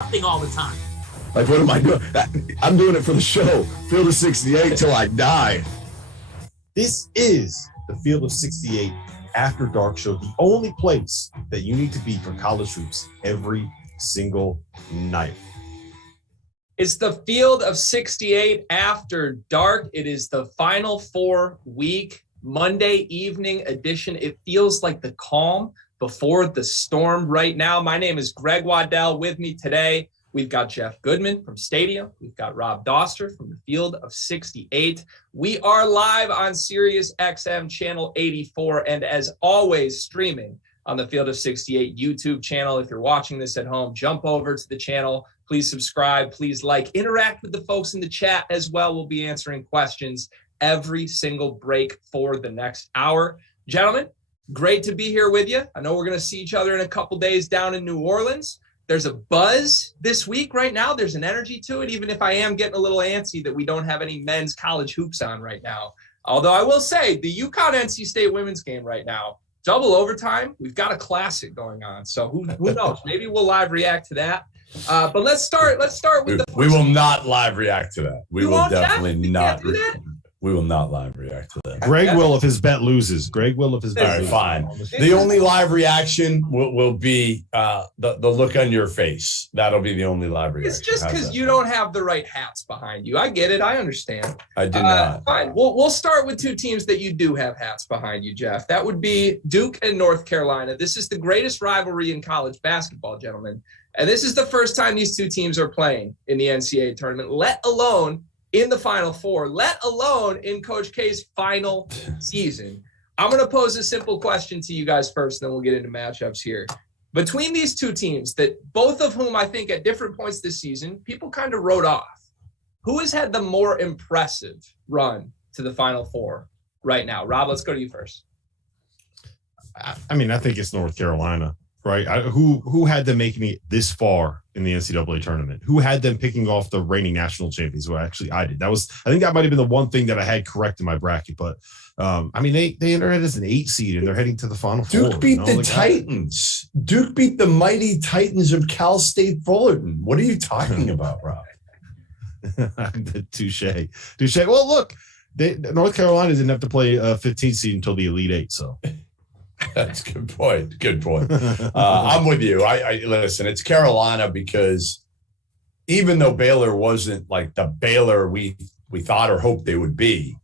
nothing all the time. Like, what am I doing? I'm doing it for the show. Field of 68 till I die. This is the Field of 68 After Dark show, the only place that you need to be for college hoops every single night. It's the Field of 68 After Dark. It is the Final Four week, Monday evening edition. It feels like the calm before the storm right now. My name is Greg Waddell. With me today, we've got Jeff Goodman from Stadium. We've got Rob Dauster from the Field of 68. We are live on Sirius XM channel 84, and as always, streaming on the Field of 68 YouTube channel. If you're watching this at home, jump over to the channel. Please subscribe. Please like. Interact with the folks in the chat as well. We'll be answering questions every single break for the next hour. Gentlemen, great to be here with you. I know we're going to see each other in a couple days down in New Orleans. There's a buzz this week right now. There's an energy to it, even if I am getting a little antsy that we don't have any men's college hoops on right now. Although I will say the UConn-NC State women's game right now, double overtime. We've got a classic going on. So who knows? Maybe we'll live react to that. But let's start with we will not live react to that. We will definitely not. We will not live react to that. Greg will if his bet loses. All right, fine. The only live reaction will be the look on your face. That'll be the only live reaction. It's just because you don't have the right hats behind you. I get it. I understand. I do not. Fine. We'll start with two teams that you do have hats behind you, Jeff. That would be Duke and North Carolina. This is the greatest rivalry in college basketball, gentlemen. And this is the first time these two teams are playing in the NCAA tournament, let alone in the Final Four, let alone in Coach K's final season. I'm going to pose a simple question to you guys first, and then we'll get into matchups here. Between these two teams, that both of whom I think at different points this season, people kind of wrote off, who has had the more impressive run to the Final Four right now? Rob, let's go to you first. I mean, I think it's North Carolina, right? Who had them making it this far in the NCAA tournament? Who had them picking off the reigning national champions? Well, actually, I did. I think that might have been the one thing that I had correct in my bracket. But I mean, they entered as an 8 seed and they're heading to the Final Four. Duke beat the Titans. Duke beat the mighty Titans of Cal State Fullerton. What are you talking about, Rob? Touche. Well, look, North Carolina didn't have to play a 15 seed until the Elite Eight, so. That's a good point. I'm with you. I listen, it's Carolina because even though Baylor wasn't like the Baylor we thought or hoped they would be,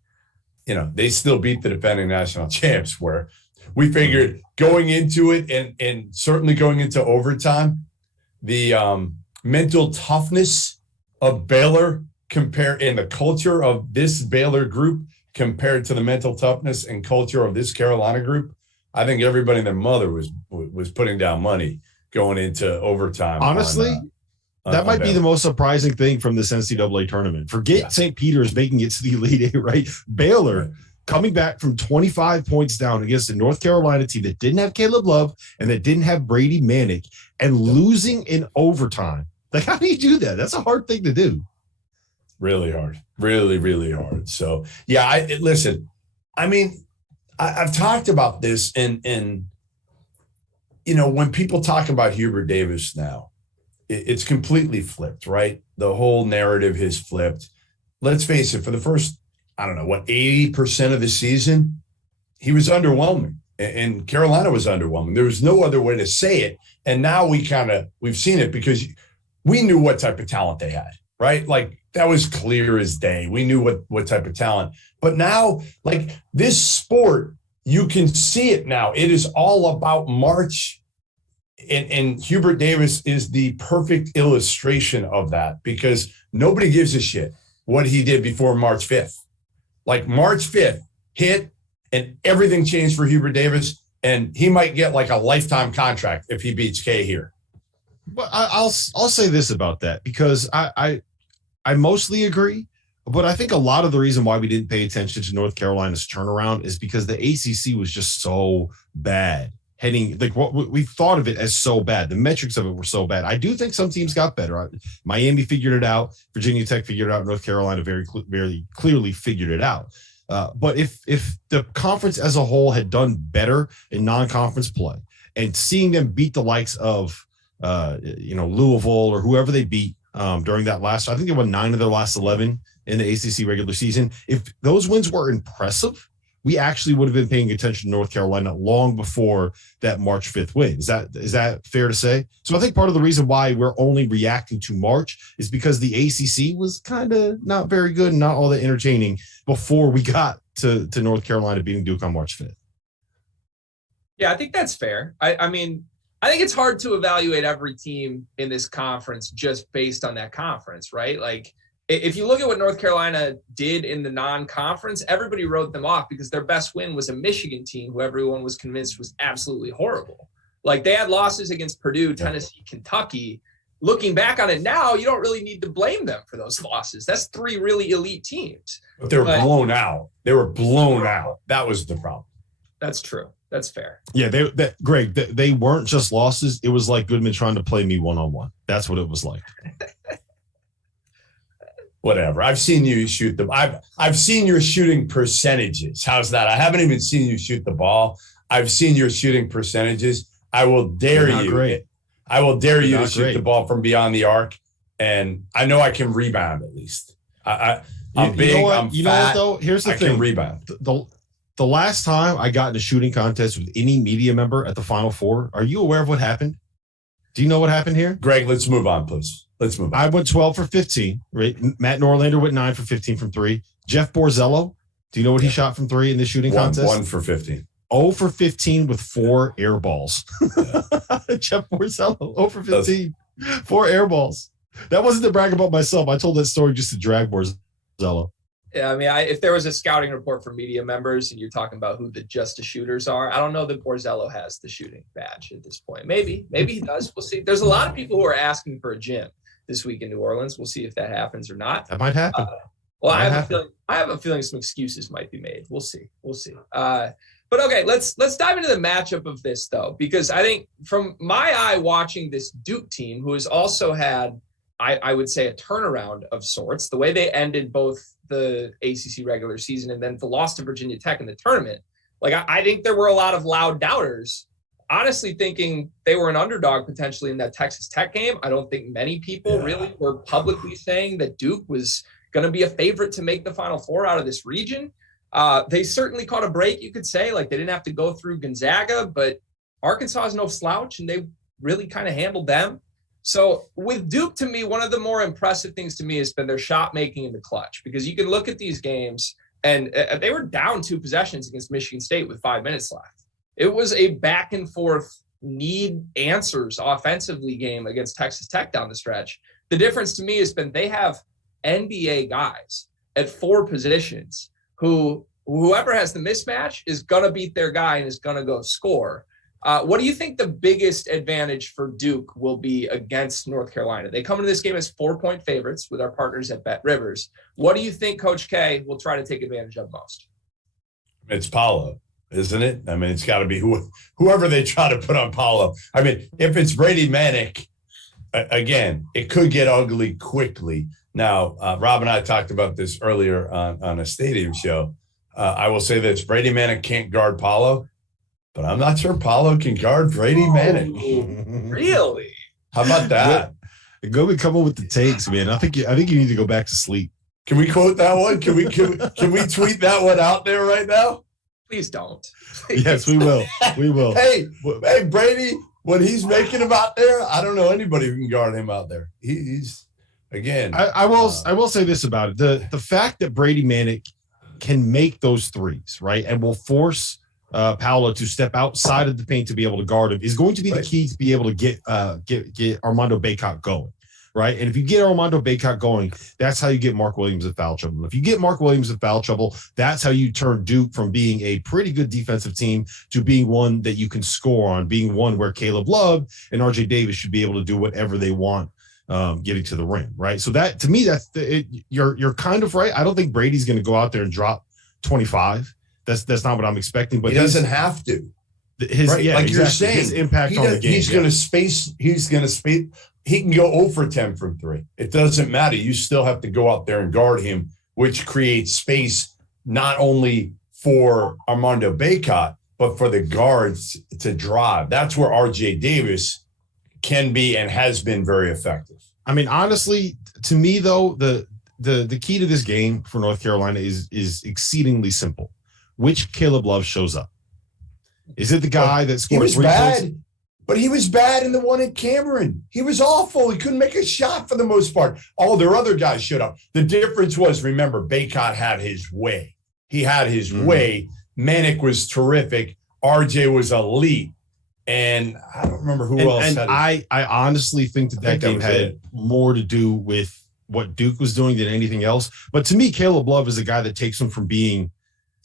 you know, they still beat the defending national champs, where we figured going into it and certainly going into overtime, the mental toughness of Baylor and the culture of this Baylor group compared to the mental toughness and culture of this Carolina group. I think everybody and their mother was putting down money going into overtime. Honestly, that might be the most surprising thing from this NCAA tournament. Forget St. Peter's making it to the Elite Eight, right? Baylor coming back from 25 points down against a North Carolina team that didn't have Caleb Love and that didn't have Brady Manick and losing in overtime. Like, how do you do that? That's a hard thing to do. Really hard. Really, really hard. So, yeah, listen, I mean, I've talked about this, and you know, when people talk about Hubert Davis now, it's completely flipped, right? The whole narrative has flipped. Let's face it, for the first, 80% of the season, he was underwhelming, and Carolina was underwhelming. There was no other way to say it. And now we've seen it because we knew what type of talent they had, right? Like, that was clear as day. We knew what type of talent. But now, like, this sport, you can see it now. It is all about March. And Hubert Davis is the perfect illustration of that, because nobody gives a shit what he did before March 5th. Like, March 5th hit and everything changed for Hubert Davis, and he might get like a lifetime contract if he beats K here. But I'll say this about that, because I mostly agree, but I think a lot of the reason why we didn't pay attention to North Carolina's turnaround is because the ACC was just so bad. Heading, like, what we thought of it as so bad. The metrics of it were so bad. I do think some teams got better. Miami figured it out. Virginia Tech figured it out. North Carolina very clearly figured it out. But if the conference as a whole had done better in non-conference play, and seeing them beat the likes of Louisville or whoever they beat during that last. I think they won 9 of their last 11 in the ACC regular season. If those wins were impressive, we actually would have been paying attention to North Carolina long before that March 5th win. Is that fair to say? So I think part of the reason why we're only reacting to March is because the ACC was kind of not very good and not all that entertaining before we got to North Carolina beating Duke on March 5th. Yeah, I think that's fair. I mean, I think it's hard to evaluate every team in this conference just based on that conference, right? Like, if you look at what North Carolina did in the non-conference, everybody wrote them off because their best win was a Michigan team who everyone was convinced was absolutely horrible. Like, they had losses against Purdue, Tennessee, Kentucky. Looking back on it now, you don't really need to blame them for those losses. That's 3 really elite teams. But they were blown out. They were blown out. That was the problem. That's true. That's fair. Yeah, Greg, they weren't just losses. It was like Goodman trying to play me one-on-one. That's what it was like. Whatever. I've seen you shoot them. I've seen your shooting percentages. How's that? I haven't even seen you shoot the ball. I've seen your shooting percentages. I will dare you. Great. I will dare you to shoot great. the ball from beyond the arc. And I know I can rebound at least. I'm big. I'm fat. You know what, though? Here's the thing. I can rebound. The last time I got in a shooting contest with any media member at the Final Four, are you aware of what happened? Do you know what happened here? Greg, let's move on, please. Let's move on. I went 12 for 15, right? Matt Norlander went 9 for 15 from 3. Jeff Borzello, do you know what he shot from 3 in the shooting contest? 1 for 15. 0 for 15 with 4 air balls. Jeff Borzello, 0 for 15, 4 air balls. That wasn't to brag about myself. I told that story just to drag Borzello. Yeah, I mean, if there was a scouting report for media members and you're talking about who the just the shooters are, I don't know that Borzello has the shooting badge at this point. Maybe he does. We'll see. There's a lot of people who are asking for a gym this week in New Orleans. We'll see if that happens or not. That might happen. I have a feeling some excuses might be made. We'll see. But okay, let's dive into the matchup of this though, because I think from my eye watching this Duke team, who has also had, I would say, a turnaround of sorts, the way they ended both the ACC regular season and then the loss to Virginia Tech in the tournament. Like, I think there were a lot of loud doubters, honestly thinking they were an underdog potentially in that Texas Tech game. I don't think many people really were publicly saying that Duke was going to be a favorite to make the Final Four out of this region. They certainly caught a break, you could say. Like, they didn't have to go through Gonzaga, but Arkansas is no slouch, and they really kind of handled them. So with Duke, to me, one of the more impressive things to me has been their shot making in the clutch, because you can look at these games and they were down 2 possessions against Michigan State with 5 minutes left. It was a back and forth need answers offensively game against Texas Tech down the stretch. The difference to me has been they have NBA guys at 4 positions who whoever has the mismatch is going to beat their guy and is going to go score. What do you think the biggest advantage for Duke will be against North Carolina? They come into this game as 4-point favorites with our partners at Bet Rivers. What do you think Coach K will try to take advantage of most? It's Paolo, isn't it? I mean, it's got to be whoever they try to put on Paolo. I mean, if it's Brady Manick, again, it could get ugly quickly. Now, Rob and I talked about this earlier on a stadium show. I will say this: Brady Manick can't guard Paolo. But I'm not sure Paolo can guard Brady Manick. Really? How about that? Go be coming with the takes, man. I think you need to go back to sleep. Can we quote that one? Can we tweet that one out there right now? Please don't. Please. Yes, we will. We will. Hey, Brady, what he's making him out there, I don't know anybody who can guard him out there. He's again. I will say this about it: the fact that Brady Manick can make those threes, right, and will force Paolo to step outside of the paint to be able to guard him is going to be the key to be able to get Armando Bacot going, right? And if you get Armando Bacot going, that's how you get Mark Williams in foul trouble. If you get Mark Williams in foul trouble, that's how you turn Duke from being a pretty good defensive team to being one that you can score on, being one where Caleb Love and RJ Davis should be able to do whatever they want getting to the rim, right? So that, to me, you're kind of right. I don't think Brady's going to go out there and drop 25. That's not what I'm expecting. But he doesn't have to. Right? Yeah, like exactly. You're saying, his impact on the game. He's going to space. He's going to space. He can go 0 for 10 from 3. It doesn't matter. You still have to go out there and guard him, which creates space not only for Armando Bacot, but for the guards to drive. That's where RJ Davis can be and has been very effective. I mean, honestly, to me though, the key to this game for North Carolina is exceedingly simple. Which Caleb Love shows up? Is it the guy that scored? He was bad, but he was bad in the one at Cameron. He was awful. He couldn't make a shot for the most part. All their other guys showed up. The difference was, remember, Baycott had his way. He had his way. Manic was terrific. RJ was elite. And I don't remember who else. And I honestly think that game had more to do with what Duke was doing than anything else. But to me, Caleb Love is a guy that takes them from being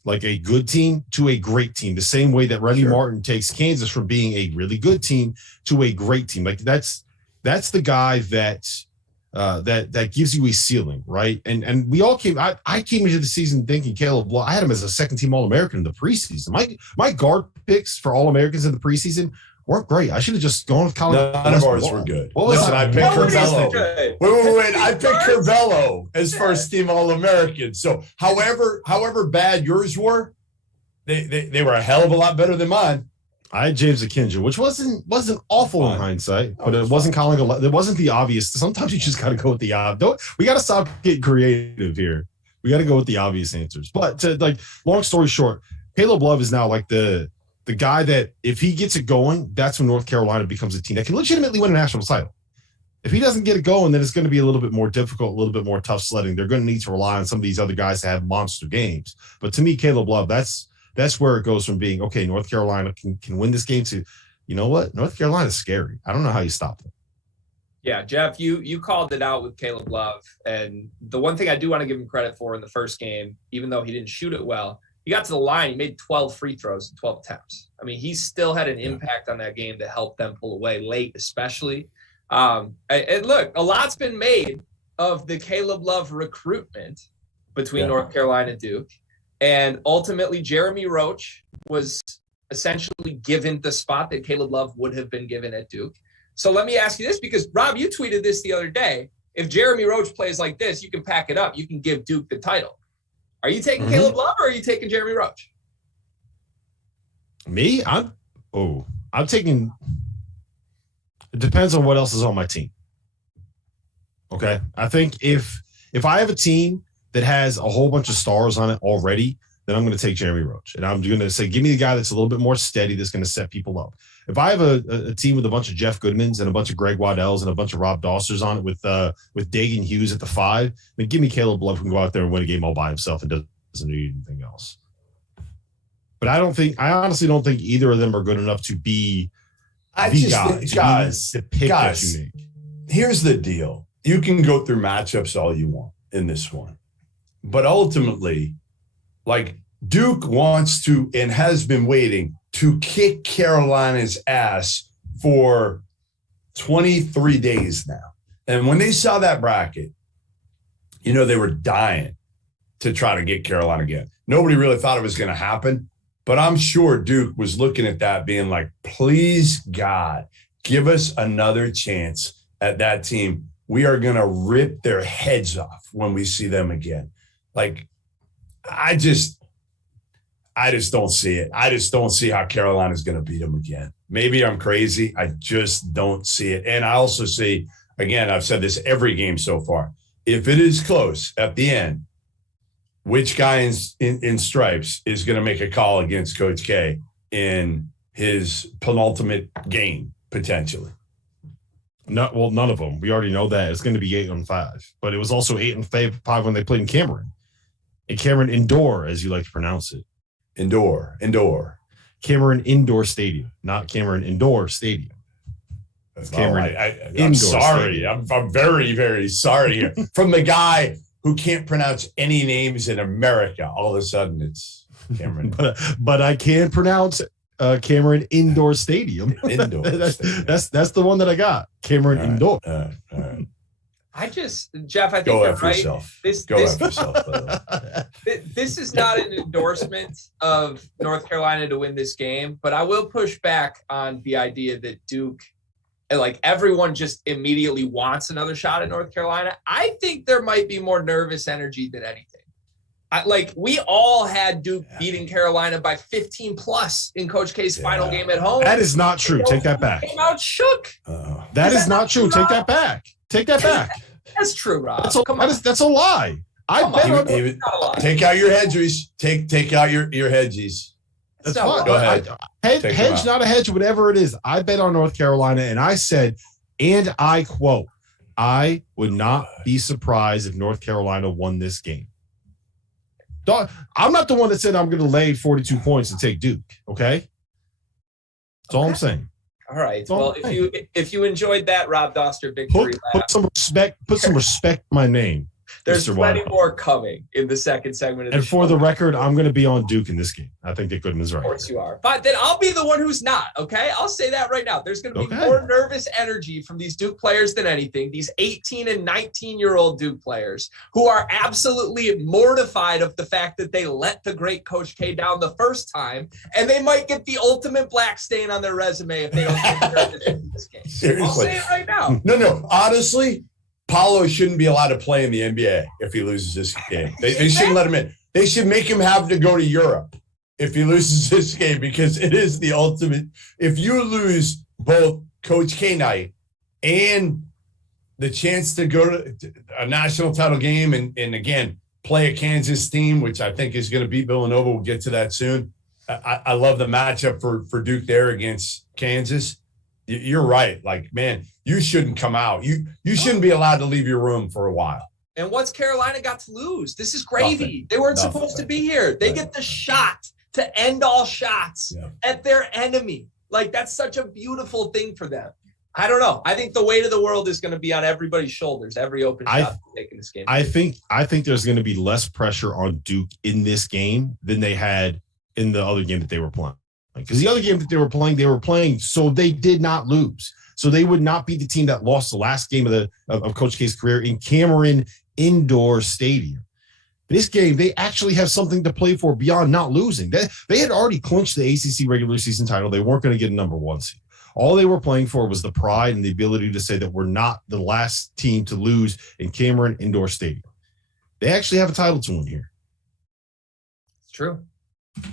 like a good team to a great team, the same way that Remy Martin takes Kansas from being a really good team to a great team. Like that's the guy that gives you a ceiling, right? And we all came. I came into the season thinking Caleb Love. I had him as a second-team All-American in the preseason. My guard picks for All-Americans in the preseason weren't great. I should have just gone with Colin. None of ours were good. Listen, I picked Curvelo. Wait. I picked Curvelo as first-team All-American. So, however bad yours were, they were a hell of a lot better than mine. I had James Akinjo, which wasn't awful in hindsight, but it wasn't calling it wasn't the obvious. Sometimes you just got to go with the obvious. We got to stop getting creative here. We got to go with the obvious answers. But long story short, Caleb Love is now like the guy that if he gets it going, that's when North Carolina becomes a team that can legitimately win a national title. If he doesn't get it going, then it's going to be a little bit more difficult, a little bit more tough sledding. They're going to need to rely on some of these other guys to have monster games. But to me, Caleb Love, that's where it goes from being, okay, North Carolina can win this game to, you know what? North Carolina's scary. I don't know how you stop them. Yeah, Jeff, you called it out with Caleb Love. And the one thing I do want to give him credit for in the first game, even though he didn't shoot it well, he got to the line, he made 12 free throws in 12 attempts. I mean, he still had an impact on that game to help them pull away late, especially. And look, a lot's been made of the Caleb Love recruitment between North Carolina and Duke. And ultimately, Jeremy Roach was essentially given the spot that Caleb Love would have been given at Duke. So let me ask you this, because, Rob, you tweeted this the other day. If Jeremy Roach plays like this, you can pack it up. You can give Duke the title. Are you taking Caleb Love or are you taking Jeremy Roach? Me? I'm taking – it depends on what else is on my team. Okay? I think if I have a team – that has a whole bunch of stars on it already, then I'm going to take Jeremy Roach. And I'm going to say, give me the guy that's a little bit more steady that's going to set people up. If I have a team with a bunch of Jeff Goodmans and a bunch of Greg Waddells and a bunch of Rob Dausters on it with Dagan Hughes at the 5, then give me Caleb Love who can go out there and win a game all by himself and doesn't need anything else. But I honestly don't think either of them are good enough to be guys, the pick that you make. Here's the deal. You can go through matchups all you want in this one. But ultimately, like Duke wants to and has been waiting to kick Carolina's ass for 23 days now. And when they saw that bracket, they were dying to try to get Carolina again. Nobody really thought it was going to happen. But I'm sure Duke was looking at that being like, please, God, give us another chance at that team. We are going to rip their heads off when we see them again. Like, I just don't see it. I just don't see how Carolina's going to beat them again. Maybe I'm crazy. I just don't see it. And I also see, again, I've said this every game so far, if it is close at the end, which guy in stripes is going to make a call against Coach K in his penultimate game, potentially? None of them. We already know that. It's going to be 8-5. But it was also 8-5 when they played in Cameron. In Cameron Indoor, as you like to pronounce it. Indoor. Cameron Indoor Stadium, not Cameron Indoor Stadium. It's Cameron. I'm sorry. Stadium. I'm very, very sorry here. From the guy who can't pronounce any names in America, all of a sudden it's Cameron. but I can pronounce Cameron Indoor Stadium. Indoor. That's the one that I got. Cameron Indoor. All right. Jeff, I think go you're after right. Yourself. Go after yourself. This is not an endorsement of North Carolina to win this game, but I will push back on the idea that Duke, like everyone just immediately wants another shot at North Carolina. I think there might be more nervous energy than anything. We all had Duke beating Carolina by 15 plus in Coach K's final game at home. That is not true. Take that back. Came out shook. That is not true. Take that back. Take that back. That's true, Rob. That's a lie. Take out your hedgies. Take out your hedgies. That's fine. Go ahead. Hedge, not a hedge, whatever it is. I bet on North Carolina, and I said, and I quote, I would not be surprised if North Carolina won this game. I'm not the one that said I'm going to lay 42 points and take Duke, okay? That's all I'm saying. All right. Well, if you enjoyed that Rob Dauster victory put some respect on my name. There's Mr. plenty Waddell. more coming in the second segment of the And show. for the record, I'm going to be on Duke in this game. I think that Goodman's right. Of course you are. But then I'll be the one who's not, okay? I'll say that right now. There's going to be more nervous energy from these Duke players than anything. These 18 and 19-year-old Duke players who are absolutely mortified of the fact that they let the great Coach K down the first time, and they might get the ultimate black stain on their resume if they don't take care of this game. Seriously. I'll say it right now. No. Honestly, Paulo shouldn't be allowed to play in the NBA if he loses this game. They shouldn't let him in. They should make him have to go to Europe if he loses this game, because it is the ultimate. If you lose both Coach K night and the chance to go to a national title game and again, play a Kansas team, which I think is going to beat Villanova. We'll get to that soon. I love the matchup for Duke there against Kansas. You're right. Like, man, you shouldn't come out. You shouldn't be allowed to leave your room for a while. And what's Carolina got to lose? This is gravy. Nothing. They weren't supposed to be here. They get the shot to end all shots at their enemy. Like, that's such a beautiful thing for them. I don't know. I think the weight of the world is going to be on everybody's shoulders. Every open shot taking this game. I think there's going to be less pressure on Duke in this game than they had in the other game that they were playing. Because the other game that they were playing so they did not lose. So they would not be the team that lost the last game of Coach K's career in Cameron Indoor Stadium. This game, they actually have something to play for beyond not losing. They had already clinched the ACC regular season title. They weren't going to get a number one seed. All they were playing for was the pride and the ability to say that we're not the last team to lose in Cameron Indoor Stadium. They actually have a title to win here. It's true.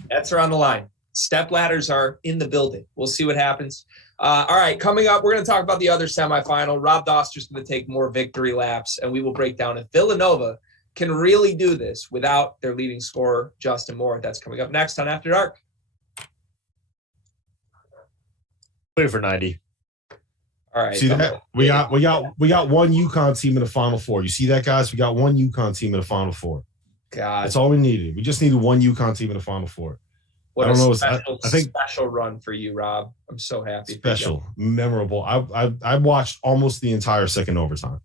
Bets are on the line. Step ladders are in the building. We'll see what happens. All right, coming up, we're going to talk about the other semifinal. Rob Dauster's going to take more victory laps, and we will break down if Villanova can really do this without their leading scorer, Justin Moore. That's coming up next on After Dark. Clear for 90. All right. See that? We got one UConn team in the Final Four. You see that, guys? We got one UConn team in the Final Four. God. That's all we needed. We just needed one UConn team in the Final Four. What I don't know. I think special run for you, Rob. I'm so happy. Special, memorable. I watched almost the entire second overtime.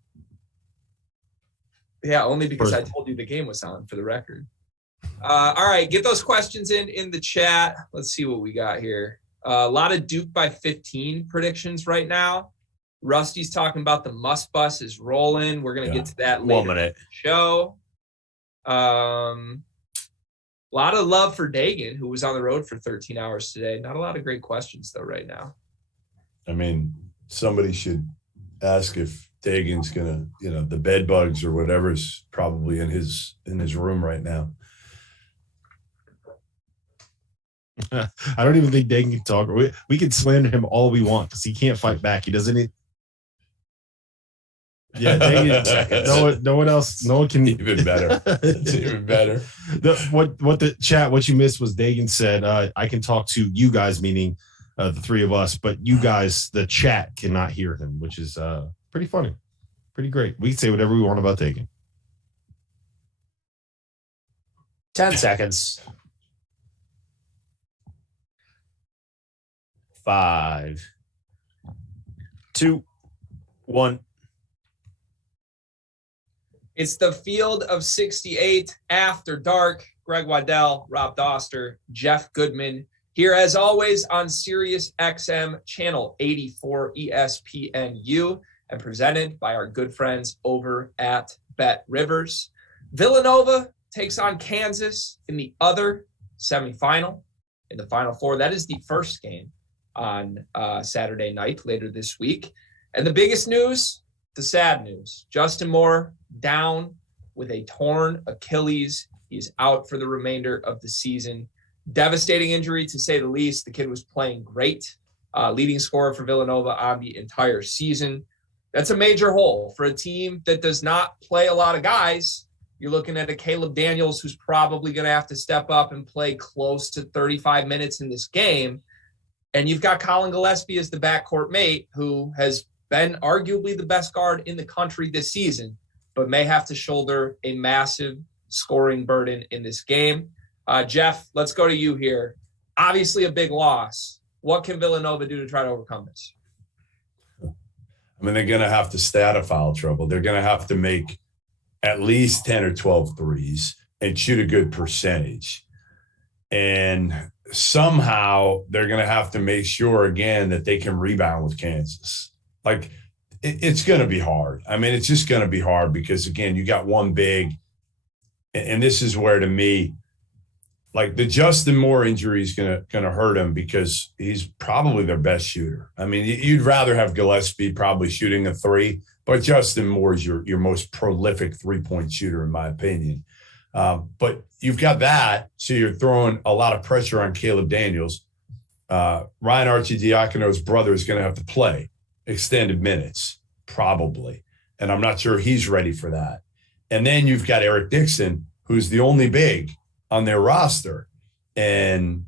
Yeah, only because I told you the game was on, for the record. All right, get those questions in the chat. Let's see what we got here. A lot of Duke by 15 predictions right now. Rusty's talking about the Must Bus is rolling. We're gonna get to that later in the show. A lot of love for Dagan, who was on the road for 13 hours today. Not a lot of great questions, though, right now. I mean, somebody should ask if Dagan's going to, the bed bugs or whatever's probably in his room right now. I don't even think Dagan can talk. We can slander him all we want because he can't fight back. He doesn't. Yeah, no one else. No one can. Even better. It's even better. What you missed was Dagan said, I can talk to you guys, meaning the three of us, but you guys, the chat, cannot hear him, which is pretty funny. Pretty great. We can say whatever we want about Dagan. 10 seconds. 5, 2, 1. It's the Field of 68 After Dark. Greg Waddell, Rob Dauster, Jeff Goodman, here as always on Sirius XM Channel 84 ESPNU and presented by our good friends over at Bet Rivers. Villanova takes on Kansas in the other semifinal in the Final Four. That is the first game on Saturday night later this week. And the biggest news, the sad news, Justin Moore down with a torn Achilles He's out for the remainder of the season. Devastating injury, to say the least. The kid was playing great, leading scorer for Villanova on the entire season. That's a major hole for a team that does not play a lot of guys. You're looking at a Caleb Daniels who's probably going to have to step up and play close to 35 minutes in this game. And you've got Colin Gillespie as the backcourt mate, who has been arguably the best guard in the country this season, but may have to shoulder a massive scoring burden in this game. Jeff, let's go to you here. Obviously a big loss. What can Villanova do to try to overcome this? I mean, they're going to have to stay out of foul trouble. They're going to have to make at least 10 or 12 threes and shoot a good percentage. And somehow they're going to have to make sure, again, that they can rebound with Kansas. Like, it's going to be hard. I mean, it's just going to be hard because, again, you got one big. And this is where, to me, like the Justin Moore injury is going to hurt him because he's probably their best shooter. I mean, you'd rather have Gillespie probably shooting a three, but Justin Moore is your most prolific three-point shooter, in my opinion. But you've got that, so you're throwing a lot of pressure on Caleb Daniels. Ryan Arcidiacono's brother is going to have to play extended minutes, probably. And I'm not sure he's ready for that. And then you've got Eric Dixon, who's the only big on their roster. And,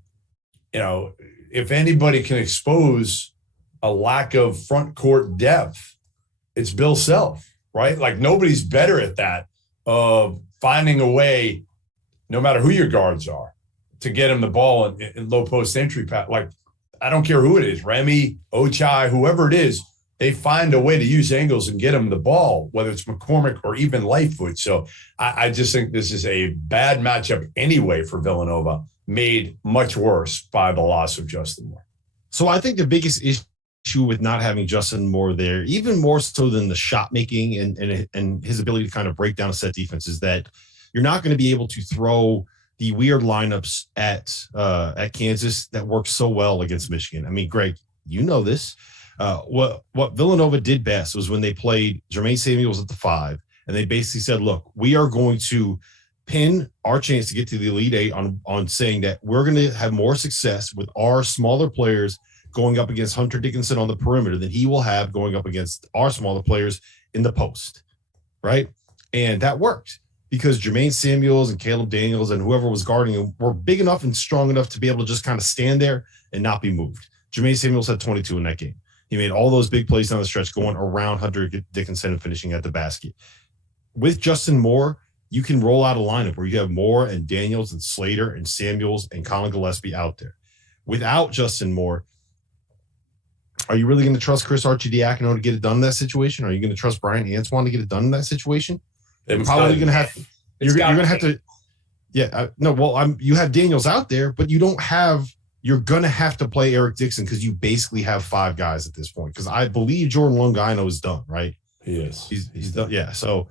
you know, if anybody can expose a lack of front court depth, it's Bill Self, right? Like nobody's better at that, of finding a way, no matter who your guards are, to get him the ball in low post entry. Like, I don't care who it is, Remy, Ochai, whoever it is, they find a way to use angles and get him the ball, whether it's McCormick or even Lightfoot. So I just think this is a bad matchup anyway for Villanova, made much worse by the loss of Justin Moore. So I think the biggest issue with not having Justin Moore there, even more so than the shot making and his ability to kind of break down a set defense, is that you're not going to be able to throw the weird lineups at Kansas that work so well against Michigan. I mean, Greg, you know this. What Villanova did best was when they played Jermaine Samuels at the 5, and they basically said, look, we are going to pin our chance to get to the Elite Eight on saying that we're going to have more success with our smaller players going up against Hunter Dickinson on the perimeter than he will have going up against our smaller players in the post, right? And that worked because Jermaine Samuels and Caleb Daniels and whoever was guarding him were big enough and strong enough to be able to just kind of stand there and not be moved. Jermaine Samuels had 22 in that game. He made all those big plays down the stretch going around Hunter Dickinson and finishing at the basket. With Justin Moore, you can roll out a lineup where you have Moore and Daniels and Slater and Samuels and Colin Gillespie out there. Without Justin Moore, are you really going to trust Chris Arcidiacono to get it done in that situation? Are you going to trust Brian Antoine to get it done in that situation? You're probably going to have. You're going to have to. Yeah, no. Well, you have Daniels out there, but you don't have. You're going to have to play Eric Dixon because you basically have 5 guys at this point. Because I believe Jordan Longino is done, right? He is. He's done. Yeah. So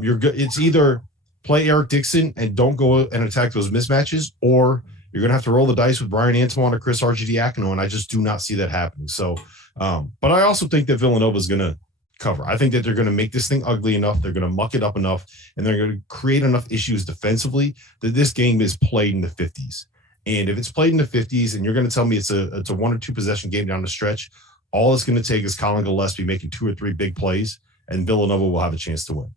you're good. It's either play Eric Dixon and don't go and attack those mismatches, or you're going to have to roll the dice with Brian Antoine or Chris Arcidiacono, and I just do not see that happening. So, but I also think that Villanova is going to cover. I think that they're going to make this thing ugly enough, they're going to muck it up enough, and they're going to create enough issues defensively that this game is played in the 50s. And if it's played in the 50s and you're going to tell me it's a 1 or 2 possession game down the stretch, all it's going to take is Colin Gillespie making 2 or 3 big plays, and Villanova will have a chance to win.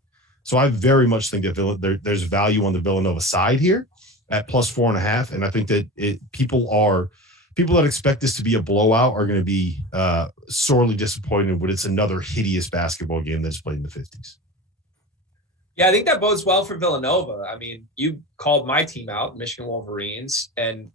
So I very much think that there's value on the Villanova side here at plus 4.5. And I think that people that expect this to be a blowout are going to be sorely disappointed when it's another hideous basketball game that's played in the 50s. Yeah, I think that bodes well for Villanova. I mean, you called my team out, Michigan Wolverines, and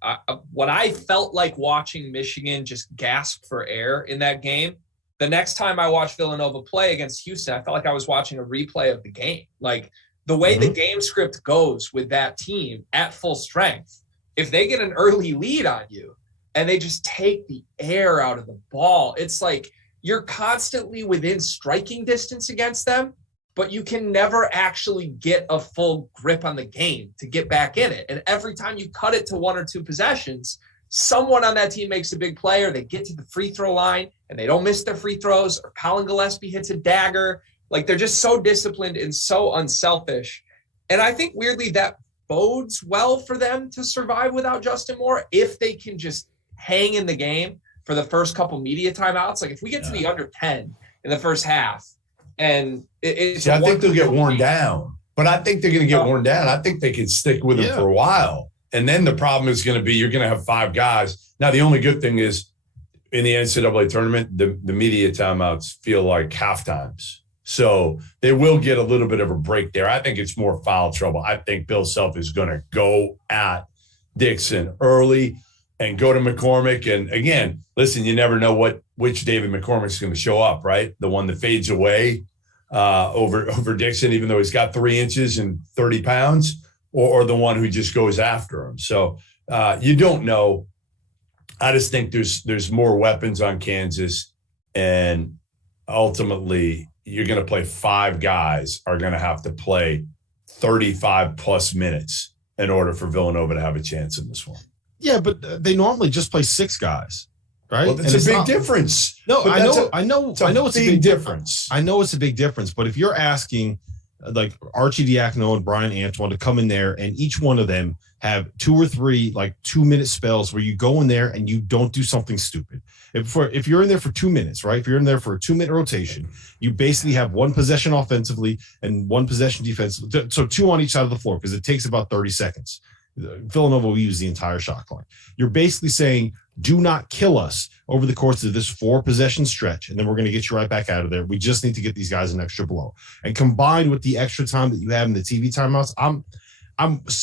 what I felt like watching Michigan just gasp for air in that game, the next time I watched Villanova play against Houston, I felt like I was watching a replay of the game. Like the way the game script goes with that team at full strength, if they get an early lead on you and they just take the air out of the ball, it's like you're constantly within striking distance against them, but you can never actually get a full grip on the game to get back in it. And every time you cut it to 1 or 2 possessions, someone on that team makes a big play, or they get to the free throw line and they don't miss their free throws, or Colin Gillespie hits a dagger. Like, they're just so disciplined and so unselfish. And I think weirdly that bodes well for them to survive without Justin Moore if they can just hang in the game for the first couple media timeouts. Like if we get to the under 10 in the first half, and it's I think they'll get worn down. But I think they're going to get worn down. I think they can stick with him for a while. And then the problem is going to be you're going to have 5 guys. Now, the only good thing is in the NCAA tournament, the media timeouts feel like half times. So they will get a little bit of a break there. I think it's more foul trouble. I think Bill Self is going to go at Dixon early and go to McCormick. And again, listen, you never know which David McCormick's going to show up, right? The one that fades away over Dixon, even though he's got 3 inches and 30 pounds, or the one who just goes after him. So you don't know. I just think there's more weapons on Kansas, and ultimately you're going to play 5 guys are going to have to play 35 plus minutes in order for Villanova to have a chance in this one. Yeah, but they normally just play 6 guys. Right. Well, it's a big difference. No, I know it's a big difference. I know it's a big difference. But if you're asking like Archie Diacono and Brian Antoine to come in there and each one of them have 2 or 3 like 2-minute spells where you go in there and you don't do something stupid. If you're in there for 2 minutes, right? If you're in there for a 2-minute rotation, you basically have 1 possession offensively and 1 possession defensively. So 2 on each side of the floor because it takes about 30 seconds. Villanova will use the entire shot clock. You're basically saying, do not kill us over the course of this 4-possession stretch, and then we're going to get you right back out of there. We just need to get these guys an extra blow. And combined with the extra time that you have in the TV timeouts,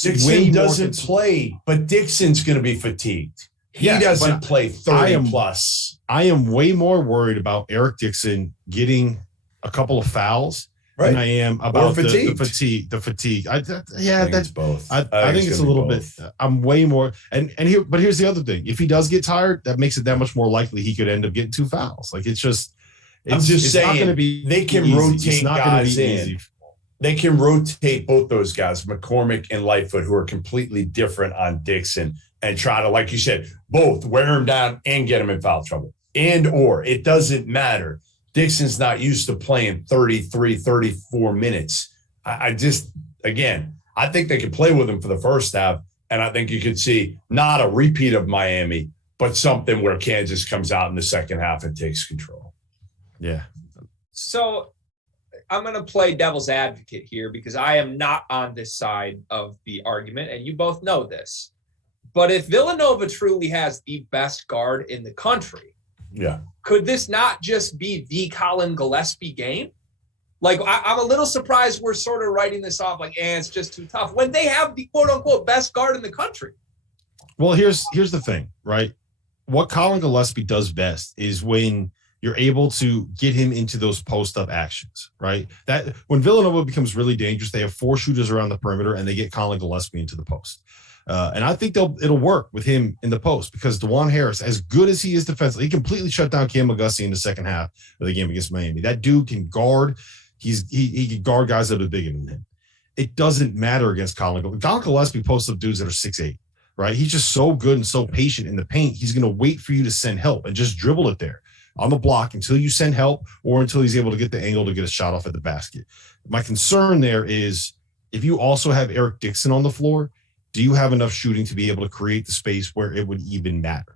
Dixon doesn't play, but Dixon's going to be fatigued. He doesn't play 30 plus. I am way more worried about Eric Dixon getting a couple of fouls than I am about the fatigue. That's both. I think it's a little bit. I'm way more. But here's the other thing: if he does get tired, that makes it that much more likely he could end up getting 2 fouls. Like I'm just saying, not going to be. They can rotate guys in. They can rotate both those guys, McCormick and Lightfoot, who are completely different on Dixon, and try to, like you said, both wear him down and get him in foul trouble. Or it doesn't matter. Dixon's not used to playing 33, 34 minutes. I think they could play with him for the first half, and I think you could see not a repeat of Miami, but something where Kansas comes out in the second half and takes control. Yeah. So I'm going to play devil's advocate here because I am not on this side of the argument, and you both know this. But if Villanova truly has the best guard in the country, could this not just be the Colin Gillespie game? Like, I'm a little surprised we're sort of writing this off like, it's just too tough when they have the quote-unquote best guard in the country. Well, here's the thing, right? What Colin Gillespie does best is when you're able to get him into those post-up actions, right? That when Villanova becomes really dangerous, they have 4 shooters around the perimeter, and they get Colin Gillespie into the post. And I think it'll work with him in the post because DeJuan Harris, as good as he is defensively, he completely shut down Cam McGusty in the second half of the game against Miami. That dude can guard. He can guard guys that are bigger than him. It doesn't matter against Colin Gillespie. Colin Gillespie posts up dudes that are 6'8", right? He's just so good and so patient in the paint. He's going to wait for you to send help and just dribble it there on the block until you send help or until he's able to get the angle to get a shot off at the basket. My concern there is if you also have Eric Dixon on the floor, do you have enough shooting to be able to create the space where it would even matter?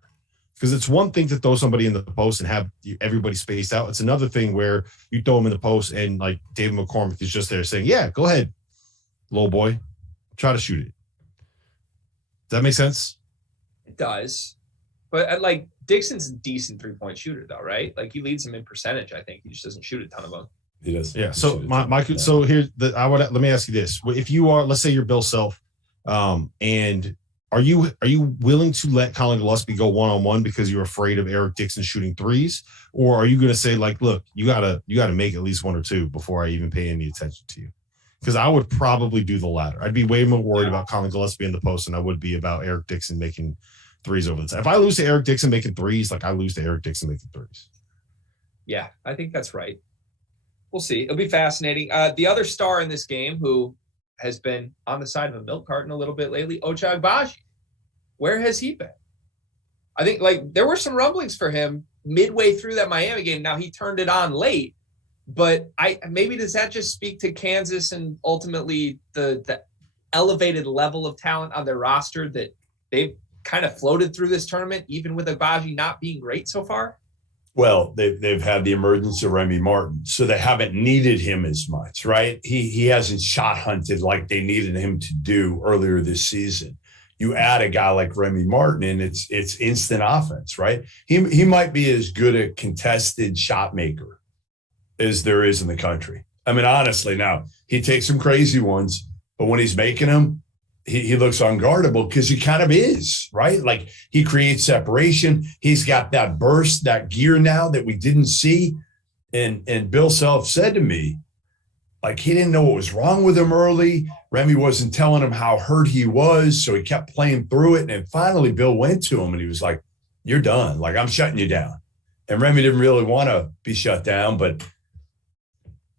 Because it's one thing to throw somebody in the post and have everybody spaced out. It's another thing where you throw him in the post and like David McCormick is just there saying, yeah, go ahead, little boy, try to shoot it. Does that make sense? It does. But like Dixon's a decent 3-point shooter though, right? Like he leads him in percentage. I think he just doesn't shoot a ton of them. He does. Yeah. So so here's let me ask you this. If you are, let's say you're Bill Self, and are you willing to let Colin Gillespie go one-on-one because you're afraid of Eric Dixon shooting threes? Or are you going to say like, look, you gotta make at least 1 or 2 before I even pay any attention to you? Because I would probably do the latter. I'd be way more worried about Colin Gillespie in the post than I would be about Eric Dixon making threes over the time. If I lose to Eric Dixon making threes, like I lose to Eric Dixon making threes. Yeah, I think that's right. We'll see. It'll be fascinating. The other star in this game who has been on the side of a milk carton a little bit lately, Ochai Agbaji. Where has he been? I think like there were some rumblings for him midway through that Miami game. Now he turned it on late, but maybe does that just speak to Kansas and ultimately the elevated level of talent on their roster that they've kind of floated through this tournament, even with Agbaji not being great so far? Well, they've had the emergence of Remy Martin, so they haven't needed him as much, right? He hasn't shot hunted like they needed him to do earlier this season. You add a guy like Remy Martin, and it's instant offense, right? He might be as good a contested shot maker as there is in the country. I mean, honestly, now he takes some crazy ones, but when he's making them, he looks unguardable because he kind of is, right? Like he creates separation. He's got that burst, that gear now that we didn't see. And Bill Self said to me, like he didn't know what was wrong with him early. Remy wasn't telling him how hurt he was, so he kept playing through it. And finally, Bill went to him and he was like, "You're done. Like I'm shutting you down." And Remy didn't really want to be shut down, but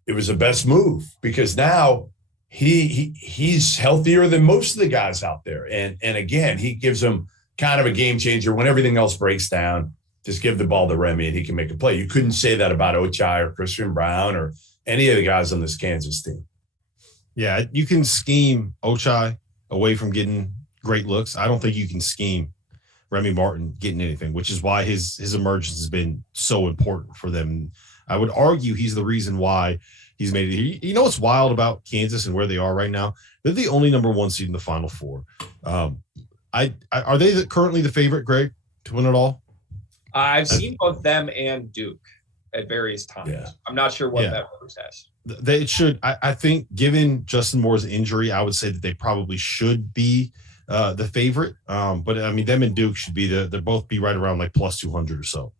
it was the best move because now he's healthier than most of the guys out there. And again, he gives them kind of a game changer when everything else breaks down. Just give the ball to Remy and he can make a play. You couldn't say that about Ochai or Christian Brown or any of the guys on this Kansas team. Yeah, you can scheme Ochai away from getting great looks. I don't think you can scheme Remy Martin getting anything, which is why his emergence has been so important for them. I would argue he's the reason why he's made it. You know what's wild about Kansas and where they are right now? They're the only number one seed in the Final Four. Are they currently the favorite, Greg, to win it all? I've seen both them and Duke at various times. Yeah. I'm not sure what that says. They should. I think, given Justin Moore's injury, I would say that they probably should be the favorite. But I mean, them and Duke should be they both be right around like plus 200 or so.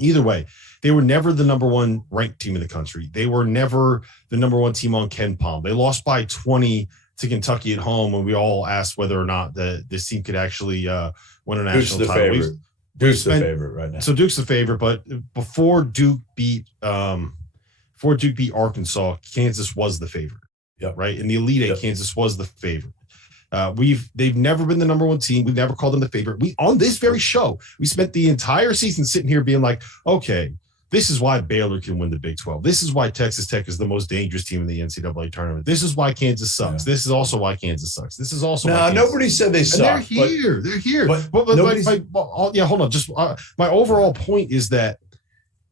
Either way, they were never the number one ranked team in the country. They were never the number one team on Ken Palm. They lost by 20 to Kentucky at home when we all asked whether or not this team could actually win a national title. Duke's the favorite right now. So Duke's the favorite, but before Duke beat Arkansas, Kansas was the favorite. Yep. Right? In the Elite Eight, Kansas was the favorite. They've never been the number one team. We've never called them the favorite. On this very show, we spent the entire season sitting here being like, okay, this is why Baylor can win the Big 12. This is why Texas Tech is the most dangerous team in the NCAA tournament. This is why Kansas sucks. Yeah. This is also why Kansas sucks. This is also why nobody said they suck. They're here. They're here. But hold on. Just my overall point is that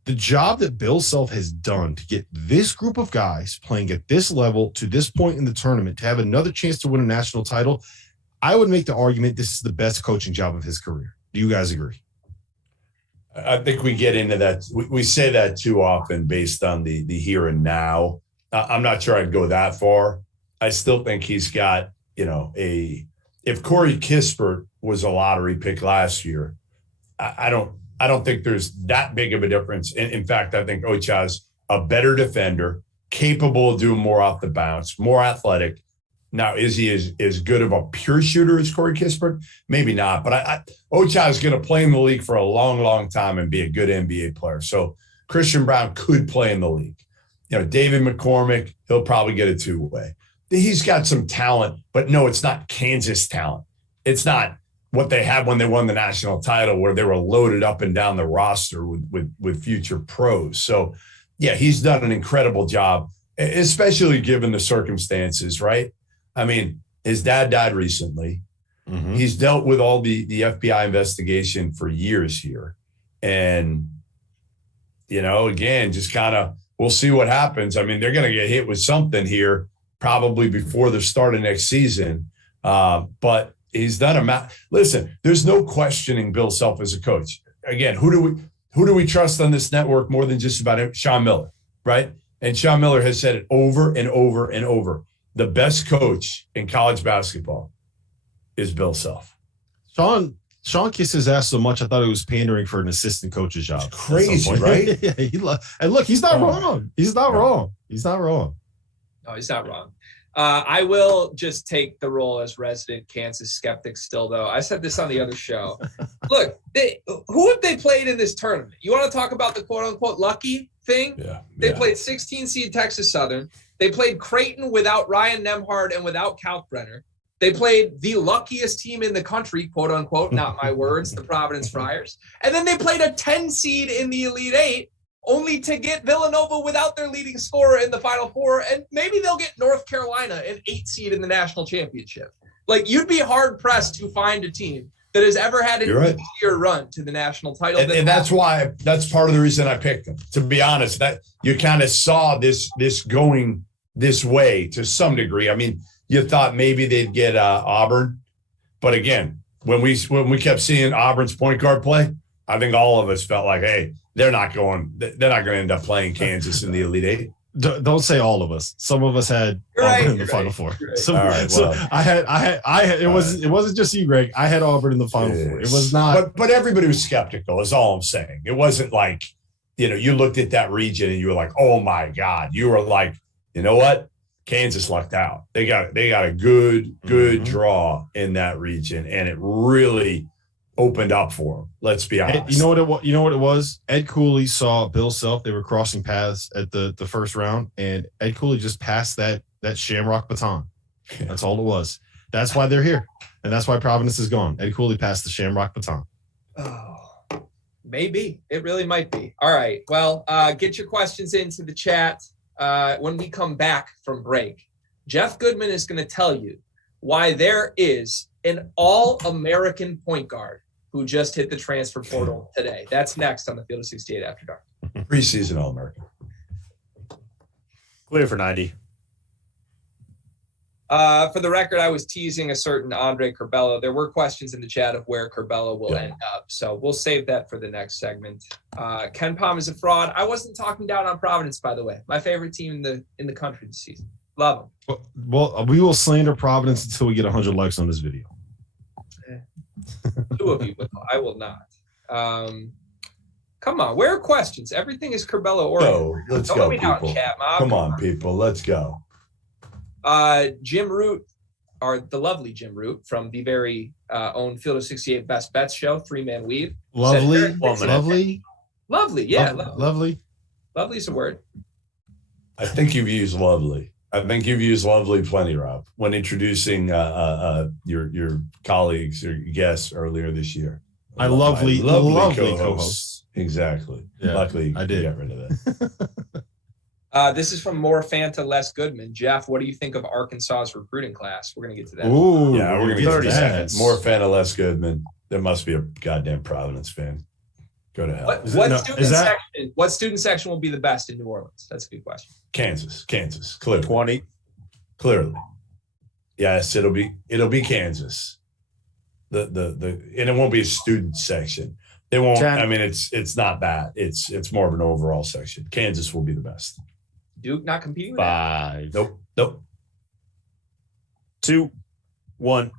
the job that Bill Self has done to get this group of guys playing at this level to this point in the tournament to have another chance to win a national title, I would make the argument this is the best coaching job of his career. Do you guys agree? I think we get into that. We say that too often based on the here and now. I'm not sure I'd go that far. I still think he's got, if Corey Kispert was a lottery pick last year, I don't think there's that big of a difference. In fact, I think Ochai's a better defender, capable of doing more off the bounce, more athletic. Now, is he as good of a pure shooter as Corey Kispert? Maybe not, but Ochai is going to play in the league for a long, long time and be a good NBA player. So Christian Brown could play in the league. David McCormick, he'll probably get a two-way. He's got some talent, but no, it's not Kansas talent. It's not what they had when they won the national title where they were loaded up and down the roster with future pros. So, yeah, he's done an incredible job, especially given the circumstances, right? I mean, his dad died recently. Mm-hmm. He's dealt with all the FBI investigation for years here. And, again, just kind of we'll see what happens. I mean, they're going to get hit with something here probably before the start of next season. But he's done listen, there's no questioning Bill Self as a coach. Again, who do we trust on this network more than just about it? Sean Miller, right? And Sean Miller has said it over and over and over. The best coach in college basketball is Bill Self. Sean kissed his ass so much I thought he was pandering for an assistant coach's job. It's crazy, right? Yeah, and look, he's not wrong. He's not wrong. He's not wrong. No, he's not wrong. I will just take the role as resident Kansas skeptic still, though. I said this on the other show. Look, who have they played in this tournament? You want to talk about the quote-unquote lucky thing? Yeah. They played 16 seed Texas Southern. They played Creighton without Ryan Nembhard and without Kalkbrenner. They played the luckiest team in the country, quote-unquote, not my words, the Providence Friars. And then they played a 10 seed in the Elite Eight only to get Villanova without their leading scorer in the Final Four, and maybe they'll get North Carolina, an 8 seed in the national championship. Like, you'd be hard pressed to find a team that has ever had an easier run to the national title. And that's part of the reason I picked them. To be honest, that you kind of saw this going this way to some degree. I mean, you thought maybe they'd get Auburn, but again, when we kept seeing Auburn's point guard play, I think all of us felt like, hey, they're not going to end up playing Kansas in the Elite Eight. Don't say all of us. Some of us had Auburn in the Final Four. Right. So, all right, so I had. It wasn't just you, Greg. I had Auburn in the Final Four. It was not. But everybody was skeptical. Is all I'm saying. It wasn't like, you looked at that region and you were like, oh my God. You were like, you know what? Kansas lucked out. They got a good draw in that region, and it really opened up for them. Let's be honest. You know what it was? Ed Cooley saw Bill Self. They were crossing paths at the first round, and Ed Cooley just passed that Shamrock baton. That's all it was. That's why they're here, and that's why Providence is gone. Ed Cooley passed the Shamrock baton. Oh, maybe. It really might be. All right. Well, get your questions into the chat. When we come back from break, Jeff Goodman is going to tell you why there is an all-American point guard who just hit the transfer portal today. That's next on the Field of 68 After Dark. Preseason All-American. Clear for 90. For the record, I was teasing a certain Andre Curbelo. There were questions in the chat of where Curbelo will end up, so we'll save that for the next segment. Ken Palm is a fraud. I wasn't talking down on Providence, by the way. My favorite team in the country this season. Love them. Well, we will slander Providence until we get 100 likes on this video. 2 of you will. I will not. Come on. Where are questions? Everything is Curbelo oriented. Let's go, people. Come on, people. Let's go. Jim Root, or the lovely Jim Root from the very own Field of 68 Best Bets show, 3-Man Weave. Lovely. Yeah. Lovely. Lovely is a word. I think you've used lovely. I think you've used lovely plenty, Rob, when introducing your colleagues or guests earlier this year. Lovely co-hosts. Exactly. Yeah, luckily, I did get rid of that. This is from more Fanta, less Goodman. Jeff, what do you think of Arkansas's recruiting class? We're going to get to that. Ooh, yeah, we're going to get 30 to that. seconds. More Fanta, less Goodman. There must be a goddamn Providence fan. Go to hell. What student section will be the best in New Orleans? That's a good question. Kansas, clearly. 20. Clearly. Yes, it'll be Kansas. And it won't be a student section. It won't. 10. I mean, it's not that. It's more of an overall section. Kansas will be the best. Duke not competing with that? 5. Nope. 2, 1.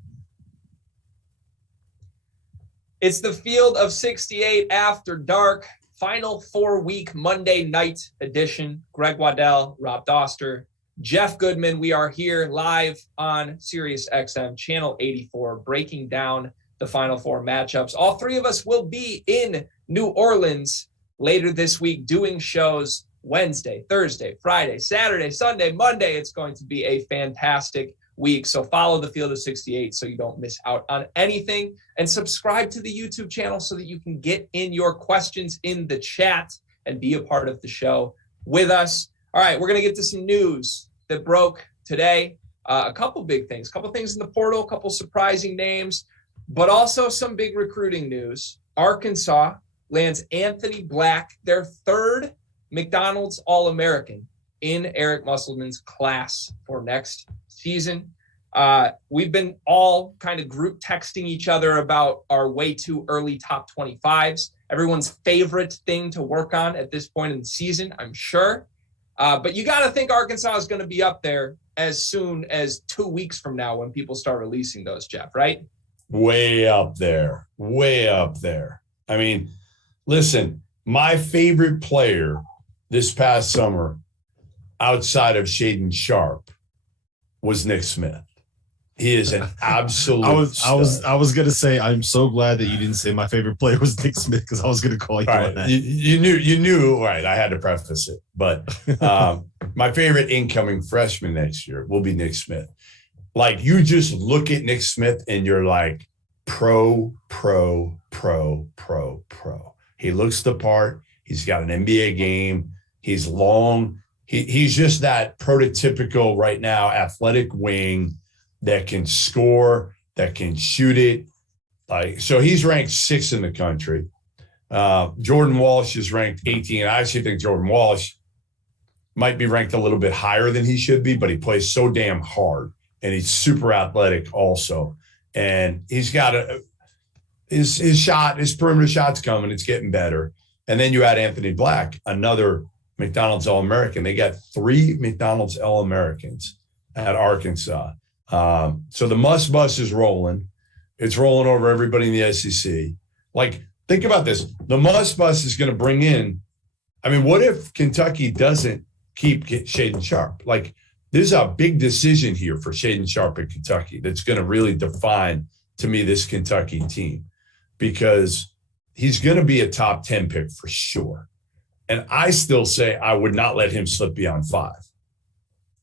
It's the Field of 68 After Dark, final 4-week Monday night edition. Greg Waddell, Rob Dauster, Jeff Goodman. We are here live on Sirius XM Channel 84, breaking down the Final Four matchups. All 3 of us will be in New Orleans later this week doing shows Wednesday, Thursday, Friday, Saturday, Sunday, Monday. It's going to be a fantastic week. So follow the Field of 68 so you don't miss out on anything, and subscribe to the YouTube channel so that you can get in your questions in the chat and be a part of the show with us. All right, we're going to get to some news that broke today. A couple big things, a couple things in the portal, a couple surprising names, but also some big recruiting news. Arkansas lands Anthony Black, their 3rd McDonald's All-American in Eric Musselman's class for next season. We've been all kind of group texting each other about our way too early top 25s, everyone's favorite thing to work on at this point in the season, I'm sure. But you got to think Arkansas is going to be up there as soon as 2 weeks from now when people start releasing those, Jeff, right? Way up there. I mean, listen, my favorite player this past summer outside of Shaden Sharp was Nick Smith. He is an absolute I was gonna say, I'm so glad that you didn't say my favorite player was Nick Smith, because I was gonna call you on that. You knew right. I had to preface it, but my favorite incoming freshman next year will be Nick Smith. Like, you just look at Nick Smith and you're like, pro. He looks the part. He's got an NBA game. He's long. He's just that prototypical right now athletic wing that can score, that can shoot it. So he's ranked 6th in the country. Jordan Walsh is ranked 18. I actually think Jordan Walsh might be ranked a little bit higher than he should be, but he plays so damn hard and he's super athletic also. And he's got his perimeter shot's coming. It's getting better. And then you add Anthony Black, another McDonald's All-American. They got 3 McDonald's All-Americans at Arkansas. So the must bus is rolling. It's rolling over everybody in the SEC. Like, think about this. The must bus is going to bring in, I mean, what if Kentucky doesn't keep Shaedon Sharpe? Like, there's a big decision here for Shaedon Sharpe in Kentucky that's going to really define, to me, this Kentucky team, because he's going to be a top 10 pick for sure. And I still say I would not let him slip beyond 5.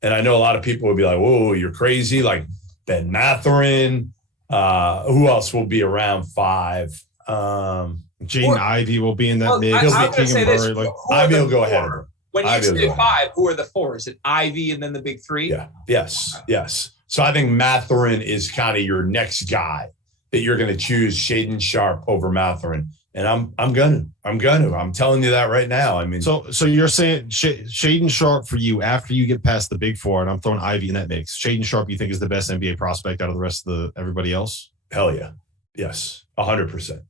And I know a lot of people would be like, whoa, you're crazy. Like Ben Mathurin. Who else will be around 5? Jaden Ivey will be in that mid. I'm going to say this. Ivy will go ahead of him. When you say 5, who are the 4? Is it Ivy and then the big 3? Yeah. Yes. So I think Mathurin is kind of your next guy that you're going to choose Shaedon Sharpe over Mathurin. And I'm gonna. I'm telling you that right now. I mean, so you're saying Shaedon Sharpe for you after you get past the big 4, and I'm throwing Ivy in that mix. Shaedon Sharpe, you think is the best NBA prospect out of the rest of everybody else? Hell yeah, yes, 100%.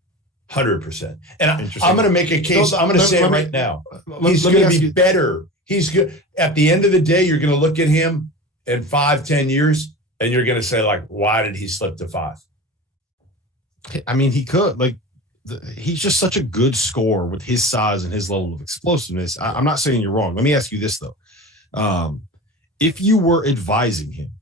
And I'm going to make a case. I'm going to say it right now. He's going to be better. He's good. At the end of the day, you're going to look at him in 5-10 years, and you're going to say, like, why did he slip to 5? I mean, he could. Like, he's just such a good scorer with his size and his level of explosiveness. I'm not saying you're wrong. Let me ask you this, though. If you were advising him,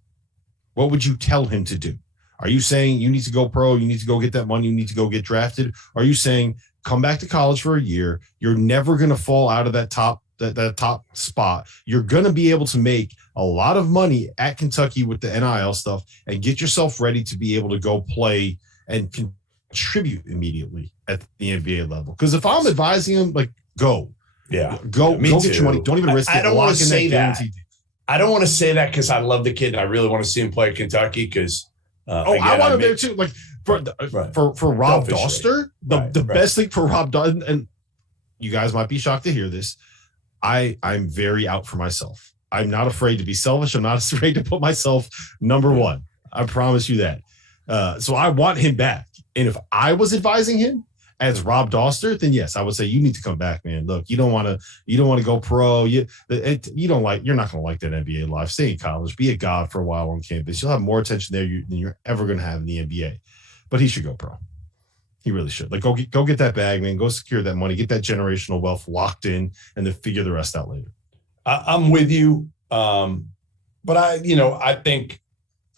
what would you tell him to do? Are you saying you need to go pro, you need to go get that money, you need to go get drafted? Are you saying come back to college for a year, you're never going to fall out of that top spot, you're going to be able to make a lot of money at Kentucky with the NIL stuff and get yourself ready to be able to go play and contribute immediately at the NBA level? Because if I'm advising him, like, go get your money, don't even risk it. I don't want to say that. I don't want to say that because I love the kid and I really want to see him play at Kentucky because I want him there too. Like for Rob Dauster, the best thing for Rob Dauster, and you guys might be shocked to hear this. I'm very out for myself. I'm not afraid to be selfish. I'm not afraid to put myself number 1. I promise you that. So I want him back. And if I was advising him as Rob Dauster, then yes, I would say you need to come back, man. Look, you don't want to go pro. You're not going to like that NBA life. Stay in college, be a god for a while on campus. You'll have more attention there than you're ever going to have in the NBA. But he should go pro. He really should. Like, go get that bag, man. Go secure that money, get that generational wealth locked in, and then figure the rest out later. I'm with you. But I think,